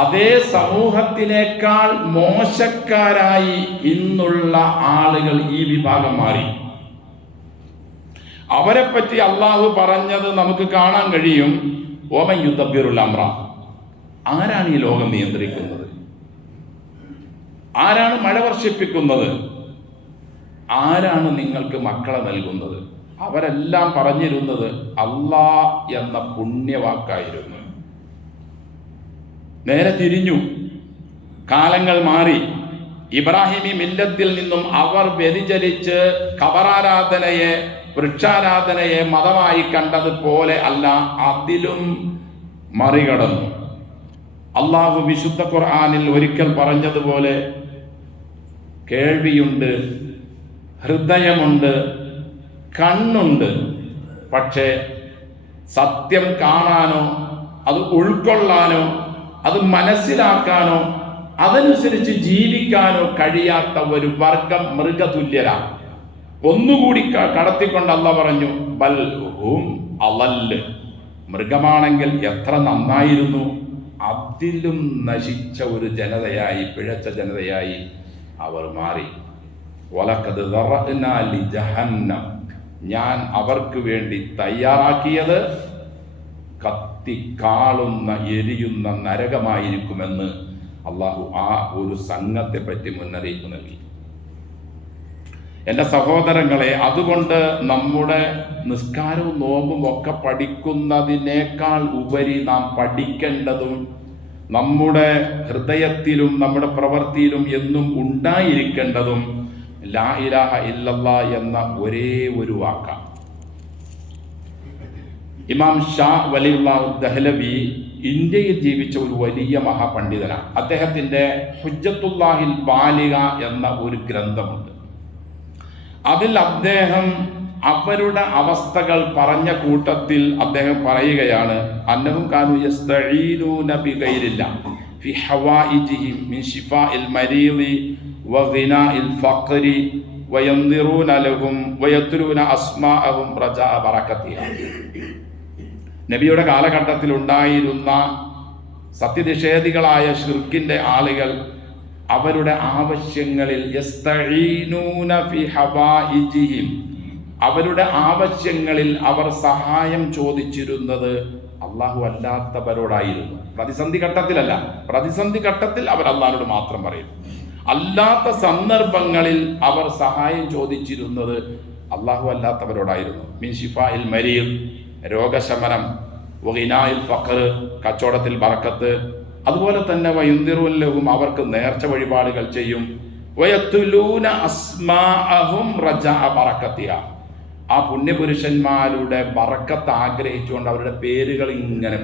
അതേ സമൂഹത്തിനേക്കാൾ മോശക്കാരായി ഇന്നുള്ള ആളുകൾ ഈ വിഭാഗം മാറി. അവരെപ്പറ്റി അള്ളാഹു പറഞ്ഞത് നമുക്ക് കാണാൻ കഴിയും. ഓമൻ യുദ്ദബ്ബിറുൽ അംറ, ആരാണ് ഈ ലോകം നിയന്ത്രിക്കുന്നത്? ആരാണ് മഴ വർഷിപ്പിക്കുന്നത്? ആരാണ് നിങ്ങൾക്ക് മക്കളെ നൽകുന്നത്? അവരെല്ലാം പറഞ്ഞിരുന്നത് അല്ലാ എന്ന പുണ്യവാക്കായിരുന്നു. നേരെ തിരിഞ്ഞു, കാലങ്ങൾ മാറി. ഇബ്രാഹിമി മില്ലത്തിൽ നിന്നും അവർ വ്യതിചലിച്ച് ഖബറാരാധനയെ വൃക്ഷാരാധനയെ മതമായി കണ്ടതുപോലെ അല്ല, അതിലും മറികടന്നു. അള്ളാഹു വിശുദ്ധ ഖുർആനിൽ ഒരിക്കൽ പറഞ്ഞതുപോലെ കേൾവിയുണ്ട്, ഹൃദയമുണ്ട്, കണ്ണുണ്ട്, പക്ഷേ സത്യം കാണാനോ അത് ഉൾക്കൊള്ളാനോ അത് മനസ്സിലാക്കാനോ അതനുസരിച്ച് ജീവിക്കാനോ കഴിയാത്ത ഒരു വർഗം മൃഗതുല്യരാണ്. ഒന്നുകൂടി കടത്തിക്കൊണ്ട് അല്ലാഹു പറഞ്ഞു, ബൽ ഹും അളല്ല്, മൃഗമാണെങ്കിൽ എത്ര നന്നായിരുന്നു, അതിലും നശിച്ച ഒരു ജനതയായി, പിഴച്ച ജനതയായി അവർ മാറി. വലഖദ് ദറഅനാ ലി ജഹന്നം, ഞാൻ അവർക്ക് വേണ്ടി തയ്യാറാക്കിയത് കത്തിക്കാളുന്ന എരിയുന്ന നരകമായിരിക്കുമെന്ന് അള്ളാഹു ആ ഒരു സംഘത്തെ പറ്റി മുന്നറിയിപ്പ് നൽകി. എൻ്റെ സഹോദരങ്ങളെ, അതുകൊണ്ട് നമ്മുടെ നിസ്കാരവും നോമ്പും ഒക്കെ പഠിക്കുന്നതിനേക്കാൾ ഉപരി നാം പഠിക്കേണ്ടതും നമ്മുടെ ഹൃദയത്തിലും നമ്മുടെ പ്രവൃത്തിയിലും എന്നും ഉണ്ടായിരിക്കേണ്ടതും ലാ ഇലാഹ ഇല്ലല്ലാ എന്ന ഒരേ ഒരു വാക്കാണ്. ഇമാം ഷാ വലിയുല്ലാഹു ദഹ്ലവി ഇന്ത്യയിൽ ജീവിച്ച ഒരു വലിയ മഹാപണ്ഡിതനാണ്. അദ്ദേഹത്തിൻ്റെ ഹുജ്ജത്തുല്ലാഹിൽ ബാലിഗ എന്ന ഒരു ഗ്രന്ഥമുണ്ട്. അതിൽ അദ്ദേഹം അവരുടെ അവസ്ഥകൾ പറഞ്ഞ കൂട്ടത്തിൽ അദ്ദേഹം പറയുകയാണ്, അന്നഹും കാനൂ യസ്തഈനൂന ബിഗൈരില്ലാഹ് ഫി ഹവായിജിഹിം മിൻ ശിഫാഇൽ മരീദി വഗിനാഇൽ ഫഖ്രി വയൻദിറൂന ലഹും വയത്ലൂന അസ്മാഅഹും റജാ ബറകതിഹാ. നബിയുടെ കാലഘട്ടത്തിൽ ഉണ്ടായിരുന്ന സത്യനിഷേധികളായ ശിർക്കിന്റെ ആളുകൾ അവരുടെ ആവശ്യങ്ങളിൽ യസ്തഈനൂന ഫി ഹവായിജിഹിം, അവരുടെ ആവശ്യങ്ങളിൽ അവർ സഹായം ചോദിച്ചിരുന്നത് അള്ളാഹു അല്ലാത്തവരോടായിരുന്നു. പ്രതിസന്ധി ഘട്ടത്തിലല്ല, പ്രതിസന്ധി ഘട്ടത്തിൽ അവർ അള്ളാഹുവിനോട് മാത്രം പറയും. അല്ലാത്ത സന്ദർഭങ്ങളിൽ അവർ സഹായം ചോദിച്ചിരുന്നത് അള്ളാഹു അല്ലാത്തവരോടായിരുന്നു. മിൻ ഷിഫാഇൽ മരീദ്, രോഗശമനം, വഗിനായിൽ ഫഖർ, കച്ചവടത്തിൽ ബറക്കത്ത്, അതുപോലെ തന്നെ വയുന്ദിറൂൻ ലഹും, അവർക്ക് നേർച്ച വഴിപാടുകൾ ചെയ്യും. വയത്തുലൂന അസ്മാഅഹും റജാഅ ബറക്കത്തിഹ, ആ പുണ്യപുരുഷന്മാരുടെ ബറക്കത്ത് ആഗ്രഹിച്ചുകൊണ്ട് അവരുടെ പേരുകൾ ഇങ്ങനെ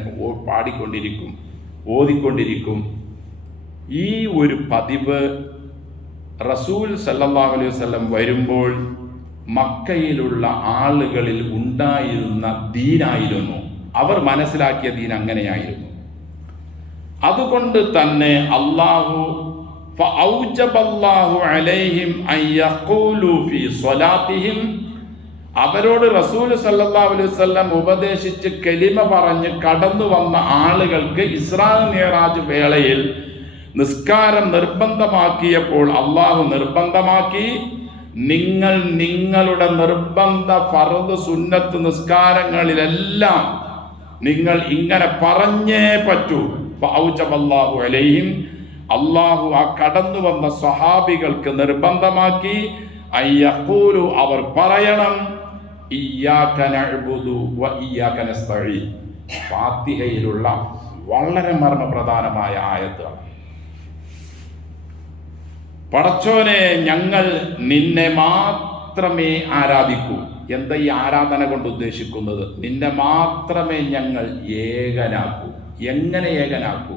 പാടിക്കൊണ്ടിരിക്കും, ഓതിക്കൊണ്ടിരിക്കും. ഈ ഒരു പതിവ് റസൂൽ സല്ലല്ലാഹു അലൈഹി വസല്ലം വരുമ്പോൾ മക്കയിലുള്ള ആളുകളിൽ ഉണ്ടായിരുന്ന ദീനായിരുന്നു. അവർ മനസ്സിലാക്കിയ ദീൻ അങ്ങനെയായിരുന്നു. അതുകൊണ്ട് തന്നെ അല്ലാഹു ഫഔജബല്ലാഹു അലൈഹിം അൻ യഖൂലു ഫീ സ്വലാത്തിഹിം, അവരോട് റസൂൽ സല്ലല്ലാഹു അലൈഹി വസല്ലം ഉപദേശിച്ച് കലിമ പറഞ്ഞ് കടന്നു വന്ന ആളുകൾക്ക് ഇസ്രാ മിഅ്റാജ് വേളയിൽ നിസ്കാരം നിർബന്ധമാക്കിയപ്പോൾ അള്ളാഹു നിർബന്ധമാക്കി, നിങ്ങൾ നിങ്ങളുടെ നിർബന്ധ ഫർദ് സുന്നത്ത് നിസ്കാരങ്ങളിലെല്ലാം നിങ്ങൾ ഇങ്ങനെ പറഞ്ഞേ പറ്റൂ. ഫഔജബല്ലാഹു അലൈഹിം, അള്ളാഹു ആ കടന്നു വന്ന സ്വഹാബികൾക്ക് നിർബന്ധമാക്കി, അയ്യഖൂലു, അവർ പറയണം, ഇയ്യാക നഅ്ബുദു വ ഇയ്യാക നസ്തഈൻ. ഫാത്തിഹയിലുള്ള വളരെ മർമ്മപ്രധാനമായ ആയത്താണ്. പടച്ചോനെ, ഞങ്ങൾ നിന്നെ മാത്രമേ ആരാധിക്കൂ. എന്താ ഈ ആരാധന കൊണ്ട് ഉദ്ദേശിക്കുന്നത്? നിന്നെ മാത്രമേ ഞങ്ങൾ ഏകനാക്കൂ. എങ്ങനെ ഏകനാക്കൂ?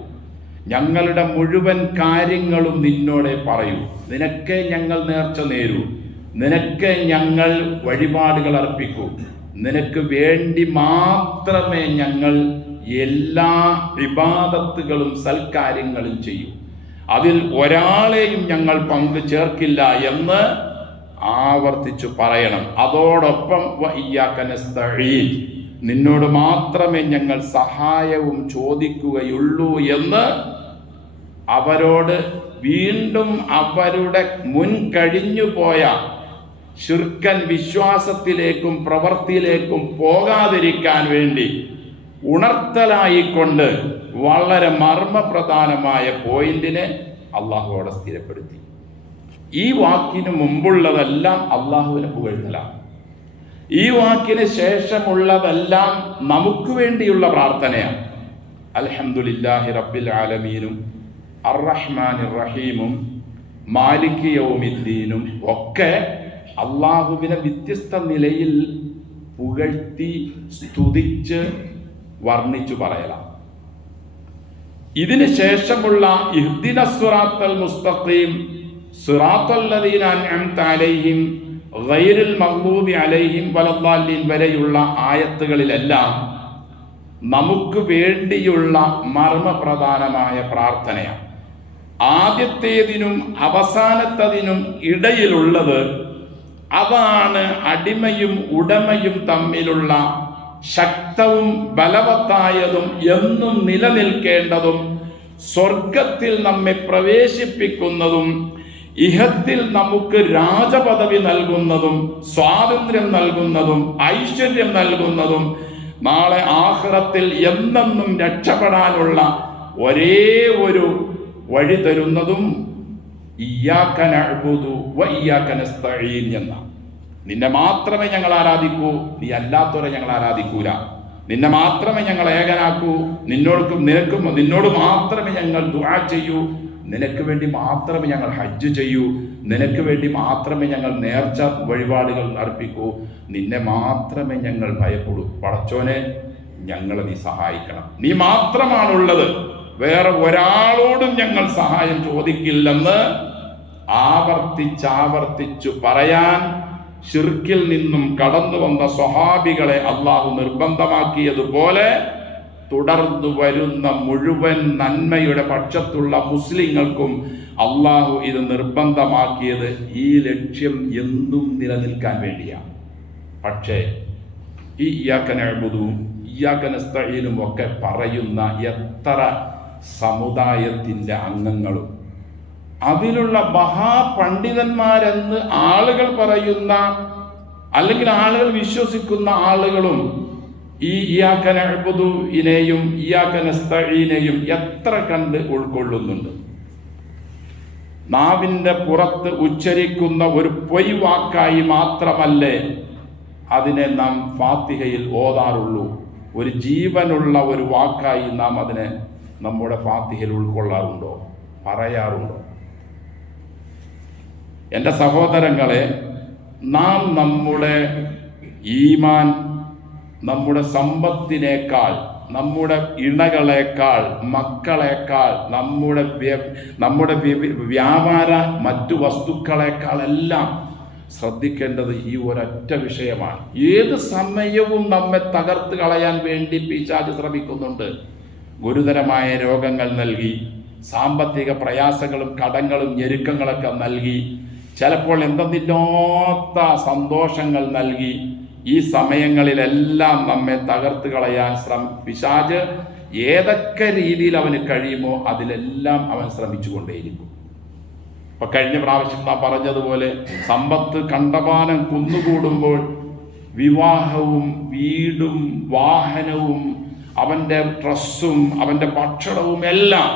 ഞങ്ങളുടെ മുഴുവൻ കാര്യങ്ങളും നിന്നോടെ പറയൂ. നിനക്ക് ഞങ്ങൾ നേർച്ച നേരൂ, നിനക്ക് ഞങ്ങൾ വഴിപാടുകൾ അർപ്പിക്കൂ, നിനക്ക് വേണ്ടി മാത്രമേ ഞങ്ങൾ എല്ലാ ഇബാദത്തുകളും സൽക്കാര്യങ്ങളും ചെയ്യൂ, അതിൽ ഒരാളെയും ഞങ്ങൾ പങ്കു ചേർക്കില്ല എന്ന് ആവർത്തിച്ചു പറയണം. അതോടൊപ്പം വ ഇയ്യാക നസ്തഈൻ, നിന്നോട് മാത്രമേ ഞങ്ങൾ സഹായവും ചോദിക്കുകയുള്ളൂ എന്ന് അവരോട് വീണ്ടും അവരുടെ മുൻ കഴിഞ്ഞു പോയ ശിർക്കൻ വിശ്വാസത്തിലേക്കും പ്രവൃത്തിയിലേക്കും പോകാതിരിക്കാൻ വേണ്ടി ഉണർത്തലായിക്കൊണ്ട് വളരെ മർമ്മപ്രധാനമായ പോയിന്റിനെ അള്ളാഹുവോടെ സ്ഥിരപ്പെടുത്തി. ഈ വാക്കിന് മുമ്പുള്ളതെല്ലാം അള്ളാഹുവിനെ പുകഴ്ത്തലാണ്. ഈ വാക്കിന് ശേഷമുള്ളതെല്ലാം നമുക്ക് വേണ്ടിയുള്ള പ്രാർത്ഥനയാണ്. അൽഹംദുലില്ലാഹി റബ്ബിൽ ആലമീനും അർറഹ്മാനിർ റഹീമും മാലിക് യൗമിദ്ദീനും ഒക്കെ അള്ളാഹുവിനെ വ്യത്യസ്ത നിലയിൽ പുകഴ്ത്തി സ്തുതിച്ച് വർണ്ണിച്ചു പറയലാണ്. ഇതിന് ശേഷമുള്ള ഇഹ്ദിനസ് സിറാത്തൽ മുസ്തഖീം സിറാത്തൽ ലദീന അൻഅംത അലൈഹിം ഗൈറിൽ മഗ്ദൂബി അലൈഹിം വലദ്ദാലിൻ വരെയുള്ള ആയത്തുകളിലെല്ലാം നമുക്ക് വേണ്ടിയുള്ള മർമ്മപ്രധാനമായ പ്രാർത്ഥനയാണ്. ആദ്യത്തേതിനും അവസാനത്തതിനും ഇടയിലുള്ളത് അതാണ് അടിമയും ഉടമയും തമ്മിലുള്ള ശക്തവും ബലവത്തായതും എന്നും നിലനിൽക്കേണ്ടതും സ്വർഗത്തിൽ നമ്മെ പ്രവേശിപ്പിക്കുന്നതും ഇഹത്തിൽ നമുക്ക് രാജപദവി നൽകുന്നതും സ്വാതന്ത്ര്യം നൽകുന്നതും ഐശ്വര്യം നൽകുന്നതും നാളെ ആഖിറത്തിൽ എന്നെന്നും രക്ഷപ്പെടാനുള്ള ഒരേ ഒരു വഴി തരുന്നതും ഇയ്യാക നഅ്ബുദു വ ഇയ്യാക നസ്തഈൻ എന്ന. നിന്നെ മാത്രമേ ഞങ്ങൾ ആരാധിക്കൂ, നീ അല്ലാത്തവരെ ഞങ്ങൾ ആരാധിക്കൂല. നിന്നെ മാത്രമേ ഞങ്ങൾ ഏകനാക്കൂ, നിന്നോട് മാത്രമേ ഞങ്ങൾ ദുആ ചെയ്യൂ, നിനക്ക് വേണ്ടി മാത്രമേ ഞങ്ങൾ ഹജ്ജ് ചെയ്യൂ, നിനക്ക് വേണ്ടി മാത്രമേ ഞങ്ങൾ നേർച്ച വഴിപാടുകൾ അർപ്പിക്കൂ, നിന്നെ മാത്രമേ ഞങ്ങൾ ഭയപ്പെടൂ. പടച്ചോനെ, ഞങ്ങളെ നീ സഹായിക്കണം, നീ മാത്രമാണുള്ളത്, വേറെ ഒരാളോടും ഞങ്ങൾ സഹായം ചോദിക്കില്ലെന്ന് ആവർത്തിച്ചാവർത്തിച്ചു പറയാൻ ശിർക്കിൽ നിന്നും കടന്നു വന്ന സ്വഹാബികളെ അള്ളാഹു നിർബന്ധമാക്കിയതുപോലെ തുടർന്നു വരുന്ന മുഴുവൻ നന്മയുടെ പക്ഷത്തുള്ള മുസ്ലിങ്ങൾക്കും അള്ളാഹു ഇത് നിർബന്ധമാക്കിയത് ഈ ലക്ഷ്യം എന്നും നിലനിൽക്കാൻ വേണ്ടിയാണ്. പക്ഷേ ഈ ഇയ്യാക നഅ്ബുദുവും ഇയ്യാക നസ്തഈനും ഒക്കെ പറയുന്ന എത്ര സമുദായത്തിൻ്റെ അംഗങ്ങളും അതിലുള്ള മഹാപണ്ഡിതന്മാരെന്ന് ആളുകൾ പറയുന്ന അല്ലെങ്കിൽ ആളുകൾ വിശ്വസിക്കുന്ന ആളുകളും ഈ ഇയ്യാക നഅ്ബുദുവിനെയും ഇയ്യാക നസ്തഈനെയും എത്ര കണ്ട് ഉൾക്കൊള്ളുന്നുണ്ട്? നാവിൻ്റെ പുറത്ത് ഉച്ചരിക്കുന്ന ഒരു പൊയ് വാക്കായി മാത്രമല്ലേ അതിനെ നാം ഫാത്തിഹയിൽ ഓതാറുള്ളൂ. ഒരു ജീവനുള്ള ഒരു വാക്കായി നാം അതിനെ നമ്മുടെ ഫാത്തിഹയിൽ ഉൾക്കൊള്ളാറുണ്ടോ, പറയാറുണ്ടോ? എൻ്റെ സഹോദരങ്ങളെ, നാം നമ്മുടെ ഈമാൻ, നമ്മുടെ സമ്പത്തിനേക്കാൾ, നമ്മുടെ ഇണകളേക്കാൾ, മക്കളേക്കാൾ, നമ്മുടെ വ്യാപാര മറ്റു വസ്തുക്കളെക്കാളെല്ലാം ശ്രദ്ധിക്കേണ്ടത് ഈ ഒരൊറ്റ വിഷയമാണ്. ഏത് സമയവും നമ്മെ തകർത്ത് കളയാൻ വേണ്ടി പിശാച് ശ്രമിക്കുന്നുണ്ട്. ഗുരുതരമായ രോഗങ്ങൾ നൽകി, സാമ്പത്തിക പ്രയാസങ്ങളും കടങ്ങളും ഞെരുക്കങ്ങളൊക്കെ നൽകി, ചിലപ്പോൾ എന്തെന്നില്ലാത്ത സന്തോഷങ്ങൾ നൽകി, ഈ സമയങ്ങളിലെല്ലാം നമ്മെ തകർത്ത് കളയാൻ പിശാച് ഏതൊക്കെ രീതിയിൽ അവന് കഴിയുമോ അതിലെല്ലാം അവൻ ശ്രമിച്ചുകൊണ്ടേയിരിക്കും. അപ്പൊ കഴിഞ്ഞ പ്രാവശ്യം നാം പറഞ്ഞതുപോലെ സമ്പത്ത് കണ്ടമാനം കുന്നുകൂടുമ്പോൾ വിവാഹവും വീടും വാഹനവും അവൻ്റെ ഡ്രസ്സും അവൻ്റെ ഭക്ഷണവും എല്ലാം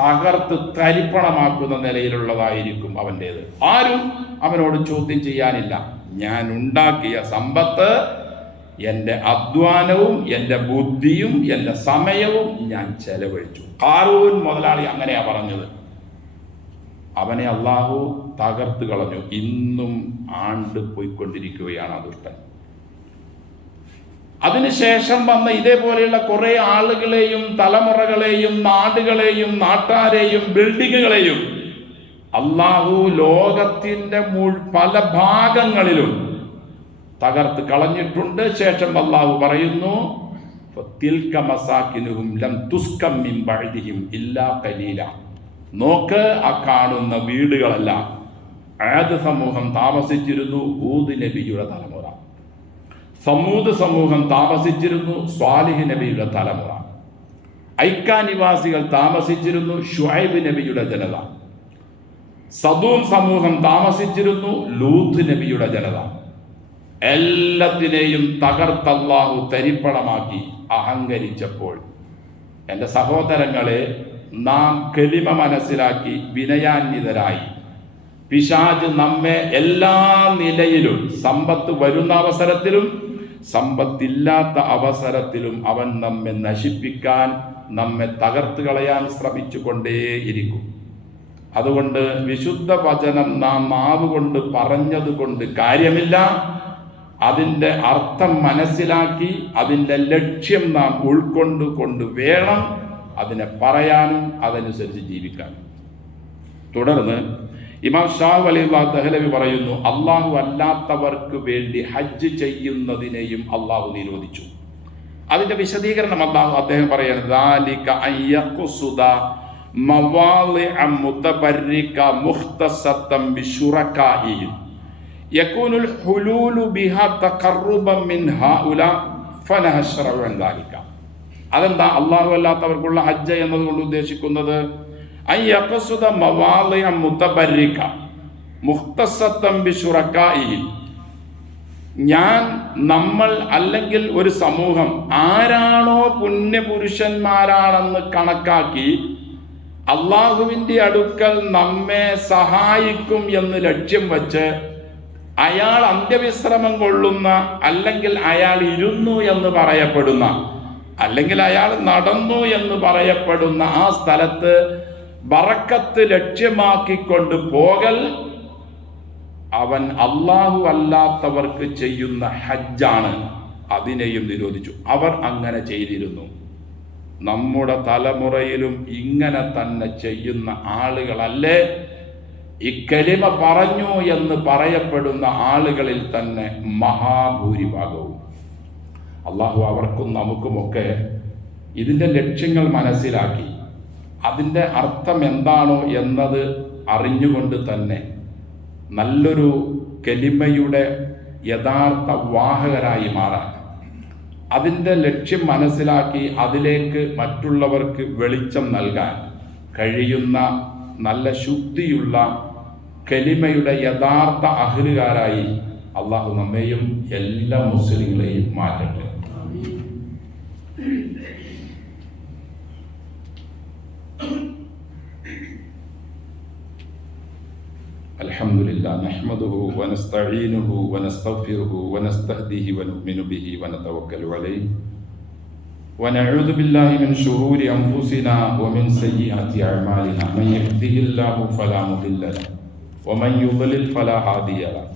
തകർത്ത് തരിപ്പണമാക്കുന്ന നിലയിലുള്ളതായിരിക്കും അവൻ്റേത്. ആരും അവനോട് ചോദ്യം ചെയ്യാനില്ല. ഞാൻ ഉണ്ടാക്കിയ സമ്പത്ത്, എൻ്റെ അധ്വാനവും എൻ്റെ ബുദ്ധിയും എൻ്റെ സമയവും ഞാൻ ചെലവഴിച്ചു. ഖാറൂൻ മുതലാളി അങ്ങനെയാ പറഞ്ഞത്. അവനെ അള്ളാഹു തകർത്ത് കളഞ്ഞു. ഇന്നും ആണ്ട് പോയിക്കൊണ്ടിരിക്കുകയാണ് ആ ദുഷ്ടൻ. അതിനുശേഷം വന്ന ഇതേപോലെയുള്ള കുറെ ആളുകളെയും തലമുറകളെയും നാടുകളെയും നാട്ടാരെയും ബിൽഡിങ്ങുകളെയും അള്ളാഹു ലോകത്തിൻ്റെ പല ഭാഗങ്ങളിലും തകർത്ത് കളഞ്ഞിട്ടുണ്ട്. ശേഷം അള്ളാഹു പറയുന്നു, തിൽക മസാകിനുഹും ലം തുസ്കം മിൻ ബഅദിഹിം ഇല്ലാ ഖലീല. നോക്ക്, ആ കാണുന്ന വീടുകളെല്ലാം ആദ് സമൂഹം താമസിച്ചിരുന്നു, ഹൂദ് നബിയുടെ തലമുറ. സമൂദ് സമൂഹം താമസിച്ചിരുന്നു, സ്വാലിഹ് നബിയുടെ തലമുറ. ഐക്കാ നിവാസികൾ താമസിച്ചിരുന്നു, ശുഐബ് നബിയുടെ ജനത. സദൂം സമൂഹം താമസിച്ചിരുന്നു, ലൂത്ത് നബിയുടെ ജനത. എല്ലാത്തിനെയും തകർത്തല്ലാഹു തരിപ്പണമാക്കി അഹങ്കരിച്ചപ്പോൾ, എൻ്റെ സഹോദരങ്ങളെ, നാം കലിമ മനസ്സിലാക്കി വിനയാന്വിതരായി, പിശാച് നമ്മെ എല്ലാ നിലയിലും, സമ്പത്ത് വരുന്ന അവസരത്തിലും സമ്പത്തില്ലാത്ത അവസരത്തിലും അവൻ നമ്മെ നശിപ്പിക്കാൻ, നമ്മെ തകർത്ത് കളയാൻ ശ്രമിച്ചു കൊണ്ടേയിരിക്കും. അതുകൊണ്ട് വിശുദ്ധ വചനം നാം നാവുകൊണ്ട് പറഞ്ഞതുകൊണ്ട് കാര്യമില്ല. അതിൻ്റെ അർത്ഥം മനസ്സിലാക്കി അതിൻ്റെ ലക്ഷ്യം നാം ഉൾക്കൊണ്ടുകൊണ്ട് വേണം അതിനെ പറയാനും അതനുസരിച്ച് ജീവിക്കാനും. തുടർന്ന് ഇമാം ഷാഹ് വലിയുല്ലാഹ് ദഹ്ലവി പറയുന്നു, അള്ളാഹു അല്ലാത്തവർക്ക് വേണ്ടി ഹജ്ജ് ചെയ്യുന്നതിനെയും അള്ളാഹു നിരോധിച്ചു. അതിൻ്റെ വിശദീകരണം അദ്ദേഹം പറയുന്നത്, അതെന്താ അള്ളാഹു അല്ലാത്തവർക്കുള്ള ഹജ്ജ് എന്നതുകൊണ്ട് ഉദ്ദേശിക്കുന്നത്? നമ്മൾ അല്ലെങ്കിൽ ഒരു സമൂഹം ആരാണോ പുണ്യപുരുഷന്മാരാണെന്ന് കണക്കാക്കി അള്ളാഹുവിൻ്റെ അടുക്കൽ നമ്മെ സഹായിക്കും എന്ന് ലക്ഷ്യം വച്ച് അയാൾ അന്ത്യവിശ്രമം കൊള്ളുന്ന, അല്ലെങ്കിൽ അയാൾ ഇരുന്നു എന്ന് പറയപ്പെടുന്ന, അല്ലെങ്കിൽ അയാൾ നടന്നു എന്ന് പറയപ്പെടുന്ന ആ സ്ഥലത്ത് ബറക്കത്ത് ലക്ഷ്യമാക്കിക്കൊണ്ട് പോകൽ, അവൻ അള്ളാഹു അല്ലാത്തവർക്ക് ചെയ്യുന്ന ഹജ്ജാണ്. അതിനെയും നിരോധിച്ചു. അവർ അങ്ങനെ ചെയ്തിരുന്നു. നമ്മുടെ തലമുറയിലും ഇങ്ങനെ തന്നെ ചെയ്യുന്ന ആളുകളല്ലേ ഇക്കലിമ പറഞ്ഞു എന്ന് പറയപ്പെടുന്ന ആളുകളിൽ തന്നെ മഹാഭൂരിഭാഗവും. അള്ളാഹു അവർക്കും നമുക്കുമൊക്കെ ഇതിൻ്റെ ലക്ഷ്യങ്ങൾ മനസ്സിലാക്കി അതിൻ്റെ അർത്ഥം എന്താണോ എന്നത് അറിഞ്ഞുകൊണ്ട് തന്നെ നല്ലൊരു കലിമയുടെ യഥാർത്ഥ വാഹകരായി മാറാൻ, അതിൻ്റെ ലക്ഷ്യം മനസ്സിലാക്കി അതിലേക്ക് മറ്റുള്ളവർക്ക് വെളിച്ചം നൽകാൻ കഴിയുന്ന നല്ല ശുദ്ധിയുള്ള കലിമയുടെ യഥാർത്ഥ അഹ്ലുകാരായി അള്ളാഹു നമ്മെയും എല്ലാ മുസ്ലിങ്ങളെയും മാറ്റട്ടെ. الحمد لله نحمده ونستعينه ونستغفره ونستهديه ونؤمن به ونتوكل عليه ونعوذ بالله من شرور أنفسنا ومن سيئات أعمالنا من يهده الله فلا مضل له ومن يضلل فلا هادي له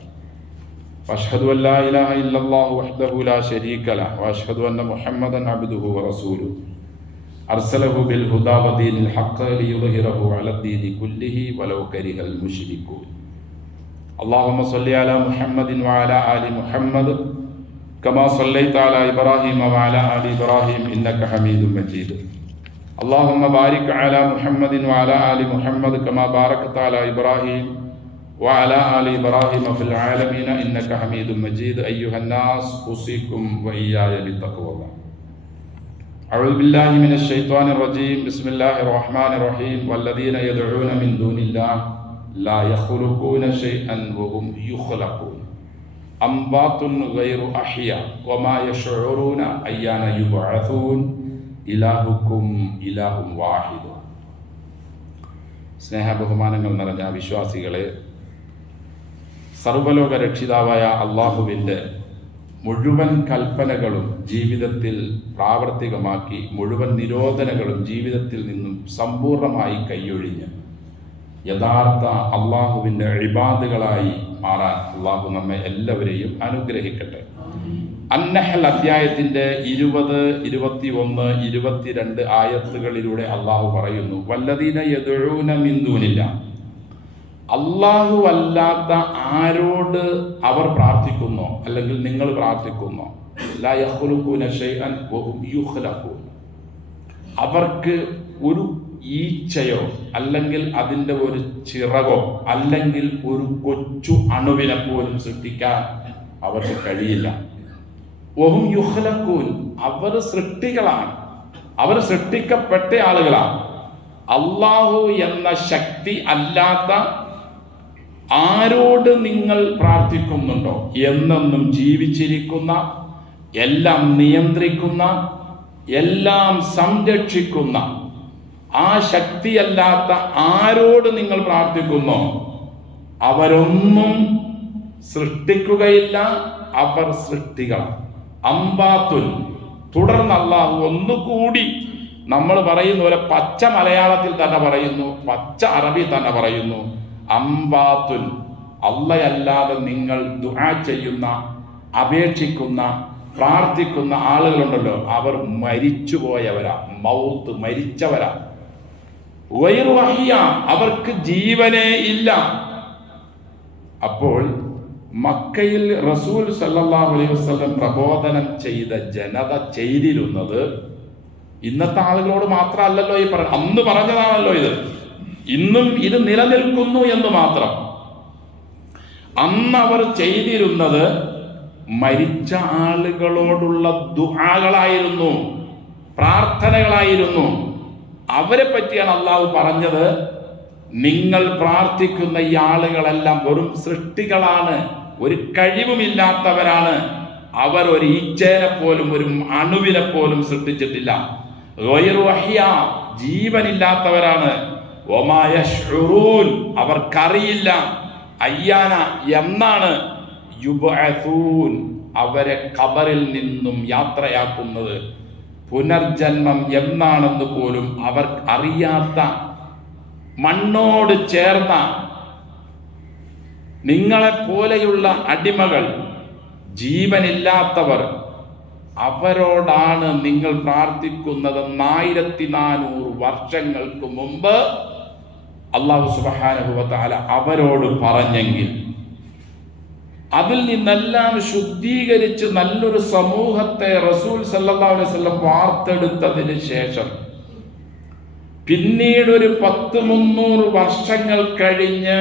وأشهد أن لا إله إلا الله وحده لا شريك له وأشهد أن محمدا عبده ورسوله أرسله بالهدى ودين الحق ليظهره على الدين كله ولو كره المشركون اللهم صل على محمد وعلى آل محمد كما صليت على إبراهيم وعلى آل إبراهيم إنك حميد مجيد اللهم بارك على محمد وعلى آل محمد كما باركت على إبراهيم وعلى آل إبراهيم في العالمين إنك حميد مجيد أيها الناس أوصيكم وإياي بتقوى الله أعوذ بالله من الشيطان الرجيم بسم الله الرحمن الرحيم والذين يدعون من دون الله لا يخلقون شيئا وهم يخلقون أموات غير أحياء وما يشعرون أيان يبعثون إلهكم إله واحد. സ്നേഹ ബഹുമാനങ്ങൾ നിറഞ്ഞ വിശ്വാസികളെ, സർവ്വലോക രക്ഷിതാവായ അള്ളാഹുവിൻ്റെ മുഴുവൻ കൽപ്പനകളും ജീവിതത്തിൽ പ്രാവർത്തികമാക്കി മുഴുവൻ നിരോധനങ്ങളും ജീവിതത്തിൽ നിന്നും സമ്പൂർണ്ണമായി കൈയൊഴിഞ്ഞ് യഥാർത്ഥ അള്ളാഹുവിൻ്റെ ഇബാദുകളായി മാറാൻ അള്ളാഹു നമ്മെ എല്ലാവരെയും അനുഗ്രഹിക്കട്ടെ. അന്നഹൽ അധ്യായത്തിൻ്റെ 20, 21, 22 ആയത്തുകളിലൂടെ അള്ളാഹു പറയുന്നു, വല്ലദീന യദ്ഊന മിൻ ദൂനില്ലാ, അള്ളാഹു അല്ലാത്ത ആരോട് അവർ പ്രാർത്ഥിക്കുന്നോ അല്ലെങ്കിൽ നിങ്ങൾ പ്രാർത്ഥിക്കുന്നോ, ലാ യഖ്ലുഖൂന ശൈഅൻ വഹും യുഖ്ലഖൂൻ, അവർക്ക് ഒരു ഈച്ചയോ അല്ലെങ്കിൽ അതിൻ്റെ ഒരു ചിറകോ അല്ലെങ്കിൽ ഒരു കൊച്ചു അണുവിനെ പോലും സൃഷ്ടിക്കാൻ അവർക്ക് കഴിയില്ല. വഹും യുഖ്ലഖൂൻ, അവർ സൃഷ്ടികളാണ്, അവർ സൃഷ്ടിക്കപ്പെട്ട ആളുകളാണ്. അള്ളാഹു എന്ന ശക്തി അല്ലാത്ത ആരോട് നിങ്ങൾ പ്രാർത്ഥിക്കുന്നുണ്ടോ, എന്നെന്നും ജീവിച്ചിരിക്കുന്ന, എല്ലാം നിയന്ത്രിക്കുന്ന, എല്ലാം സംരക്ഷിക്കുന്ന ആ ശക്തിയല്ലാത്ത ആരോട് നിങ്ങൾ പ്രാർത്ഥിക്കുന്നോ അവരൊന്നും സൃഷ്ടിക്കുകയില്ല, അവർ സൃഷ്ടികളാണ്. അംബാത്തുൻ, തുടർന്ന് അല്ലാഹു ഒന്നുകൂടി നമ്മൾ പറയുന്ന പോലെ പച്ച മലയാളത്തിൽ തന്നെ പറയുന്നു, പച്ച അറബി തന്നെ പറയുന്നു, അംബാത്തുൻ, അള്ളയല്ലാതെ നിങ്ങൾ ദുആ ചെയ്യുന്ന, അപേക്ഷിക്കുന്ന, പ്രാർത്ഥിക്കുന്ന ആളുകളുണ്ടല്ലോ, അവർ മരിച്ചുപോയവരാ, മൗത്ത്, മരിച്ചവരാ. ഗൈറു അഹ്യാ, അവർക്ക് ജീവനേ ഇല്ല. അപ്പോൾ മക്കയിൽ റസൂൽ സല്ലല്ലാഹു അലൈഹി വസല്ലം പ്രബോധനം ചെയ്ത ജനത ചെയ്തിരുന്നത് ഇന്നത്തെ ആളുകളോട് മാത്രമല്ലല്ലോ ഈ അന്ന് പറഞ്ഞതാണല്ലോ ഇത്, ഇന്നും ഇത് നിലനിൽക്കുന്നു എന്ന് മാത്രം. അന്ന് അവർ ചെയ്തിരുന്നത് മരിച്ച ആളുകളോടുള്ള ദുആകളായിരുന്നു, പ്രാർത്ഥനകളായിരുന്നു. അവരെ പറ്റിയാണ് അള്ളാഹു പറഞ്ഞത്, നിങ്ങൾ പ്രാർത്ഥിക്കുന്ന ഈ ആളുകളെല്ലാം വെറും സൃഷ്ടികളാണ്, ഒരു കഴിവുമില്ലാത്തവരാണ്, അവർ ഒരു ഈച്ചേനെ പോലും ഒരു അണുവിനെ പോലും സൃഷ്ടിച്ചിട്ടില്ല. ഗൈറു അഹ്യാ, ജീവനില്ലാത്തവരാണ്. വമാ യശ്ഉറൂൻ, അവർക്കറിയില്ല, അയ്യാന, എന്നാണ്, യുബ്അസൂൻ, അവരെ ഖബറിൽ നിന്നും യാത്രയാക്കുന്നത്, പുനർജന്മം എന്നാണെന്ന് പോലും അവർ അറിയാത്ത, മണ്ണോട് ചേർന്ന നിങ്ങളെപ്പോലെയുള്ള അടിമകൾ, ജീവനില്ലാത്തവർ, അവരോടാണ് നിങ്ങൾ പ്രാർത്ഥിക്കുന്നത് 1400 വർഷങ്ങൾക്ക് മുമ്പ് അല്ലാഹു സുബ്ഹാനഹു വ തആല അവരോട് പറഞ്ഞെങ്കിൽ, അതിൽ നിന്നെല്ലാം ശുദ്ധീകരിച്ച് നല്ലൊരു സമൂഹത്തെ റസൂൽ സല്ലല്ലാഹു അലൈഹി വസല്ലം വാർത്തെടുത്തതിന് ശേഷം പിന്നീട് ഒരു 100-300 വർഷങ്ങൾ കഴിഞ്ഞ്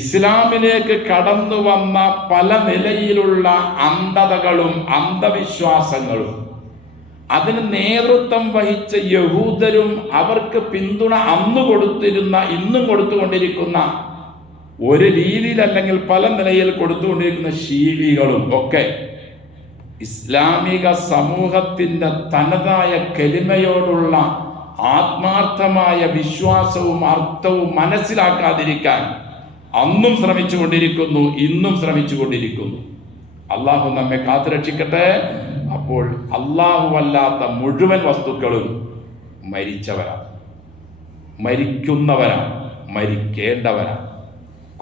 ഇസ്ലാമിലേക്ക് കടന്നു വന്ന പല നിലയിലുള്ള അന്ധതകളും അന്ധവിശ്വാസങ്ങളും, അതിന് നേതൃത്വം വഹിച്ച യഹൂദരും അവർക്ക് പിന്തുണ അന്ന് കൊടുത്തിരുന്ന, ഇന്നും കൊടുത്തുകൊണ്ടിരിക്കുന്ന, ഒരു രീതിയിൽ അല്ലെങ്കിൽ പല നിലയിൽ കൊടുത്തുകൊണ്ടിരിക്കുന്ന ശീലികളും ഒക്കെ ഇസ്ലാമിക സമൂഹത്തിൻ്റെ തനതായ കലിമയോടുള്ള ആത്മാർത്ഥമായ വിശ്വാസവും അർത്ഥവും മനസ്സിലാക്കാതിരിക്കാൻ അന്നും ശ്രമിച്ചുകൊണ്ടിരിക്കുന്നു, ഇന്നും ശ്രമിച്ചുകൊണ്ടിരിക്കുന്നു. അള്ളാഹു നമ്മെ കാത്തുരക്ഷിക്കട്ടെ. അപ്പോൾ അല്ലാത്ത മുഴുവൻ വസ്തുക്കളും മരിച്ചവരാണ്, മരിക്കുന്നവരാണ്, മരിക്കേണ്ടവരാണ്.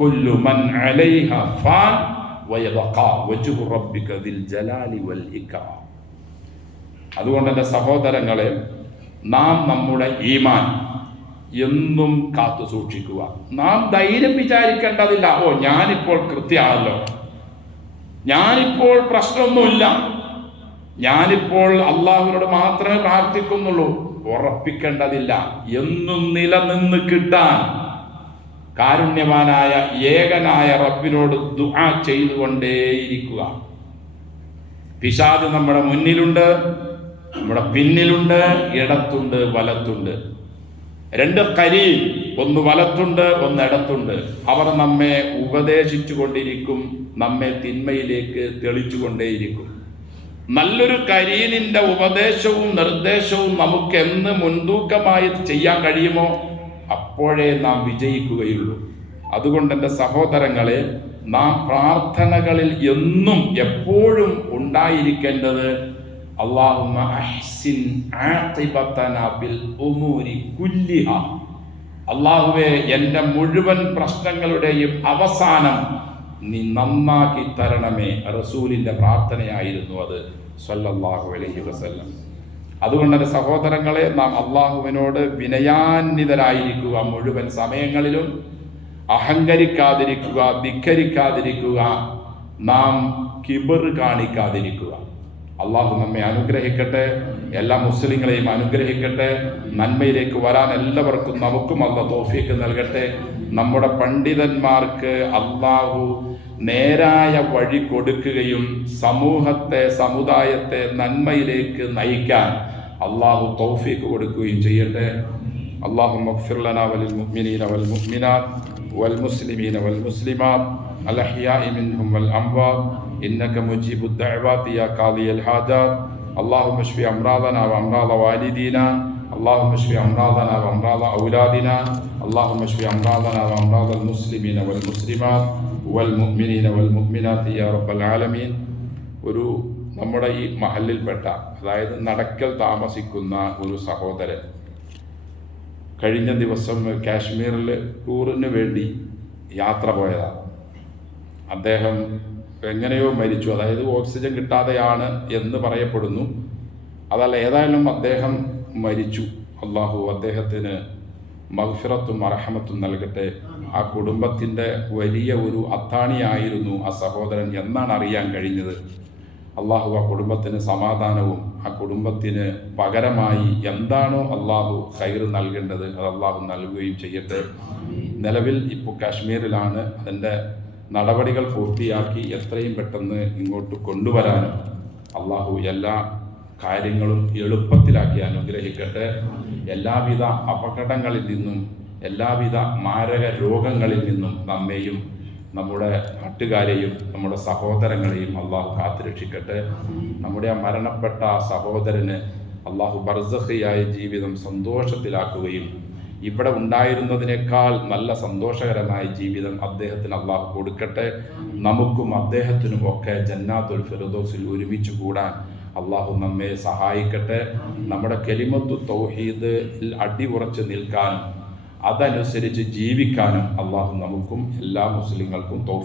കുല്ലു മൻ അലൈഹ ഫാൻ വയബഖാ വജ്ഹു റബ്ബിക ദിൽ ജലാലി വൽ ഇക്റാം. അതുകൊണ്ട് എൻ്റെ സഹോദരങ്ങളെ, നാം നമ്മുടെ ഈമാൻ എന്നും കാത്തു സൂക്ഷിക്കുക. നാം ധൈര്യം വിചാരിക്കേണ്ടതില്ല, ഞാനിപ്പോൾ കൃത്യമാണല്ലോ, ഞാനിപ്പോൾ പ്രശ്നമൊന്നുമില്ല, ഞാനിപ്പോൾ അള്ളാഹുവിനോട് മാത്രമേ പ്രാർത്ഥിക്കുന്നുള്ളൂ. ഉറപ്പിക്കേണ്ടതില്ല. എന്നും നിലനിന്ന് കിട്ടാൻ കാരുണ്യവാനായ ഏകനായ റബ്ബിനോട് ദുആ ചെയ്തുകൊണ്ടേയിരിക്കുക. പിശാച് നമ്മുടെ മുന്നിലുണ്ട്, നമ്മുടെ പിന്നിലുണ്ട്, ഇടത്തുണ്ട്, വലത്തുണ്ട്. രണ്ട് കരീം, ഒന്ന് വലത്തുണ്ട്, ഒന്ന് ഇടത്തുണ്ട്. അവർ നമ്മെ ഉപദേശിച്ചു കൊണ്ടിരിക്കും, നമ്മെ തിന്മയിലേക്ക് തെളിച്ചുകൊണ്ടേയിരിക്കും. നല്ലൊരു കരീനിന്റെ ഉപദേശവും നിർദ്ദേശവും നമുക്ക് എന്ന് മുൻതൂക്കമായി ചെയ്യാൻ കഴിയുമോ അപ്പോഴേ നാം വിജയിക്കുകയുള്ളൂ. അതുകൊണ്ട് എൻ്റെ സഹോദരങ്ങളെ, നാം പ്രാർത്ഥനകളിൽ എന്നും എപ്പോഴും ഉണ്ടായിരിക്കേണ്ടത് അല്ലാഹുമ്മ അഹ്സിൻ ആഖിബതനാ ബിൽ ഉമൂരി കുല്ലിഹാ. അല്ലാഹുവേ, എൻ്റെ മുഴുവൻ പ്രശ്നങ്ങളുടെയും അവസാനം നീ നന്നാക്കി തരണമേ. റസൂലിൻ്റെ പ്രാർത്ഥനയായിരുന്നു അത് സ്വല്ലല്ലാഹു അലൈഹി വസല്ലം. അതുകൊണ്ട് എൻ്റെ സഹോദരങ്ങളെ, നാം അള്ളാഹുവിനോട് വിനയാന്വിതരായിരിക്കുക. മുഴുവൻ സമയങ്ങളിലും അഹങ്കരിക്കാതിരിക്കുക, ധിക്കരിക്കാതിരിക്കുക, നാം കിബർ കാണിക്കാതിരിക്കുക. അള്ളാഹു നമ്മെ അനുഗ്രഹിക്കട്ടെ, എല്ലാ മുസ്ലിങ്ങളെയും അനുഗ്രഹിക്കട്ടെ. നന്മയിലേക്ക് വരാൻ എല്ലാവർക്കും നമുക്കും അല്ലാഹു തൗഫീഖ് നൽകട്ടെ. നമ്മുടെ പണ്ഡിതന്മാർക്ക് അള്ളാഹു നേരായ വഴി കൊടുക്കുകയും സമൂഹത്തെ, സമുദായത്തെ നന്മയിലേക്ക് നയിക്കാൻ അള്ളാഹു തൗഫീഖ് കൊടുക്കുകയും ചെയ്യട്ടെ. അല്ലാഹുമ്മ ഗ്ഫിർ ലനാ വലിൽ മുഅ്മിനീന വൽ മുഅ്മിനാത്ത് വൽ മുസ്ലിമീന വൽ മുസ്ലിമാത്ത് അൽ അഹ്യാഇ മിൻഹും വൽ അംവാത്ത് ഇന്നക മുജീബുദ് ദഅവാതി യാ ഖാദിയൽ ഹാജാത്ത്. അല്ലാഹുമ്മ ഷ്ഫി അംറാദനാ വ അംറാദ വാലിദീനാ. اللهم اشف امراضنا وامراض اولادنا. اللهم اشف امراضنا وامراض المسلمين والمسلمات والمؤمنين والمؤمنات يا رب العالمين. ഒരു നമ്മുടെ ഈ മഹല്ലിൽപ്പെട്ട, അതായത് നടക്കൽ താമസിക്കുന്ന ഒരു സഹോദരൻ കഴിഞ്ഞ ദിവസം കാശ്മീരിൽ ടൂറിന് വേണ്ടി യാത്ര പോയതാണ്. അദ്ദേഹം എങ്ങനെയോ മരിച്ചു, അതായത് ഓക്സിജൻ കിട്ടാതെയാണ് എന്ന് പറയപ്പെടുന്നു. അതല്ല, ഏതായാലും അദ്ദേഹം മരിച്ചു. അള്ളാഹു അദ്ദേഹത്തിന് മഗ്ഫിറത്തും അർഹമത്തും നൽകട്ടെ. ആ കുടുംബത്തിൻ്റെ വലിയ ഒരു അത്താണിയായിരുന്നു ആ സഹോദരൻ എന്നാണ് അറിയാൻ കഴിഞ്ഞത്. അള്ളാഹു ആ കുടുംബത്തിന് സമാധാനവും ആ കുടുംബത്തിന് പകരമായി എന്താണോ അള്ളാഹു ഖൈർ നൽകേണ്ടത് അത് അള്ളാഹു നൽകുകയും ചെയ്യട്ടെ. നിലവിൽ ഇപ്പോൾ കാശ്മീരിലാണ്. അതിൻ്റെ നടപടികൾ പൂർത്തിയാക്കി എത്രയും പെട്ടെന്ന് ഇങ്ങോട്ട് കൊണ്ടുവരാനും അള്ളാഹു എല്ലാ കാര്യങ്ങളും എളുപ്പത്തിലാക്കി അനുഗ്രഹിക്കട്ടെ. എല്ലാവിധ അപകടങ്ങളിൽ നിന്നും എല്ലാവിധ മാരക രോഗങ്ങളിൽ നിന്നും നമ്മെയും നമ്മുടെ നാട്ടുകാരെയും നമ്മുടെ സഹോദരങ്ങളെയും അള്ളാഹു കാത്തുരക്ഷിക്കട്ടെ. നമ്മുടെ ആ മരണപ്പെട്ട സഹോദരന് അള്ളാഹു ബർസഖിയായ ജീവിതം സന്തോഷത്തിലാക്കുകയും ഇവിടെ ഉണ്ടായിരുന്നതിനേക്കാൾ നല്ല സന്തോഷകരമായ ജീവിതം അദ്ദേഹത്തിന് അള്ളാഹു കൊടുക്കട്ടെ. നമുക്കും അദ്ദേഹത്തിനും ഒക്കെ ജന്നാത്തുൽ ഫിർദൗസിൽ ഒരുമിച്ച് കൂടാൻ അള്ളാഹു നമ്മെ സഹായിക്കട്ടെ. നമ്മുടെ കലിമത്തു തൗഹീദിൽ അടിയുറച്ച് നിൽക്കാനും അതനുസരിച്ച് ജീവിക്കാനും അള്ളാഹു നമുക്കും എല്ലാ മുസ്ലിങ്ങൾക്കും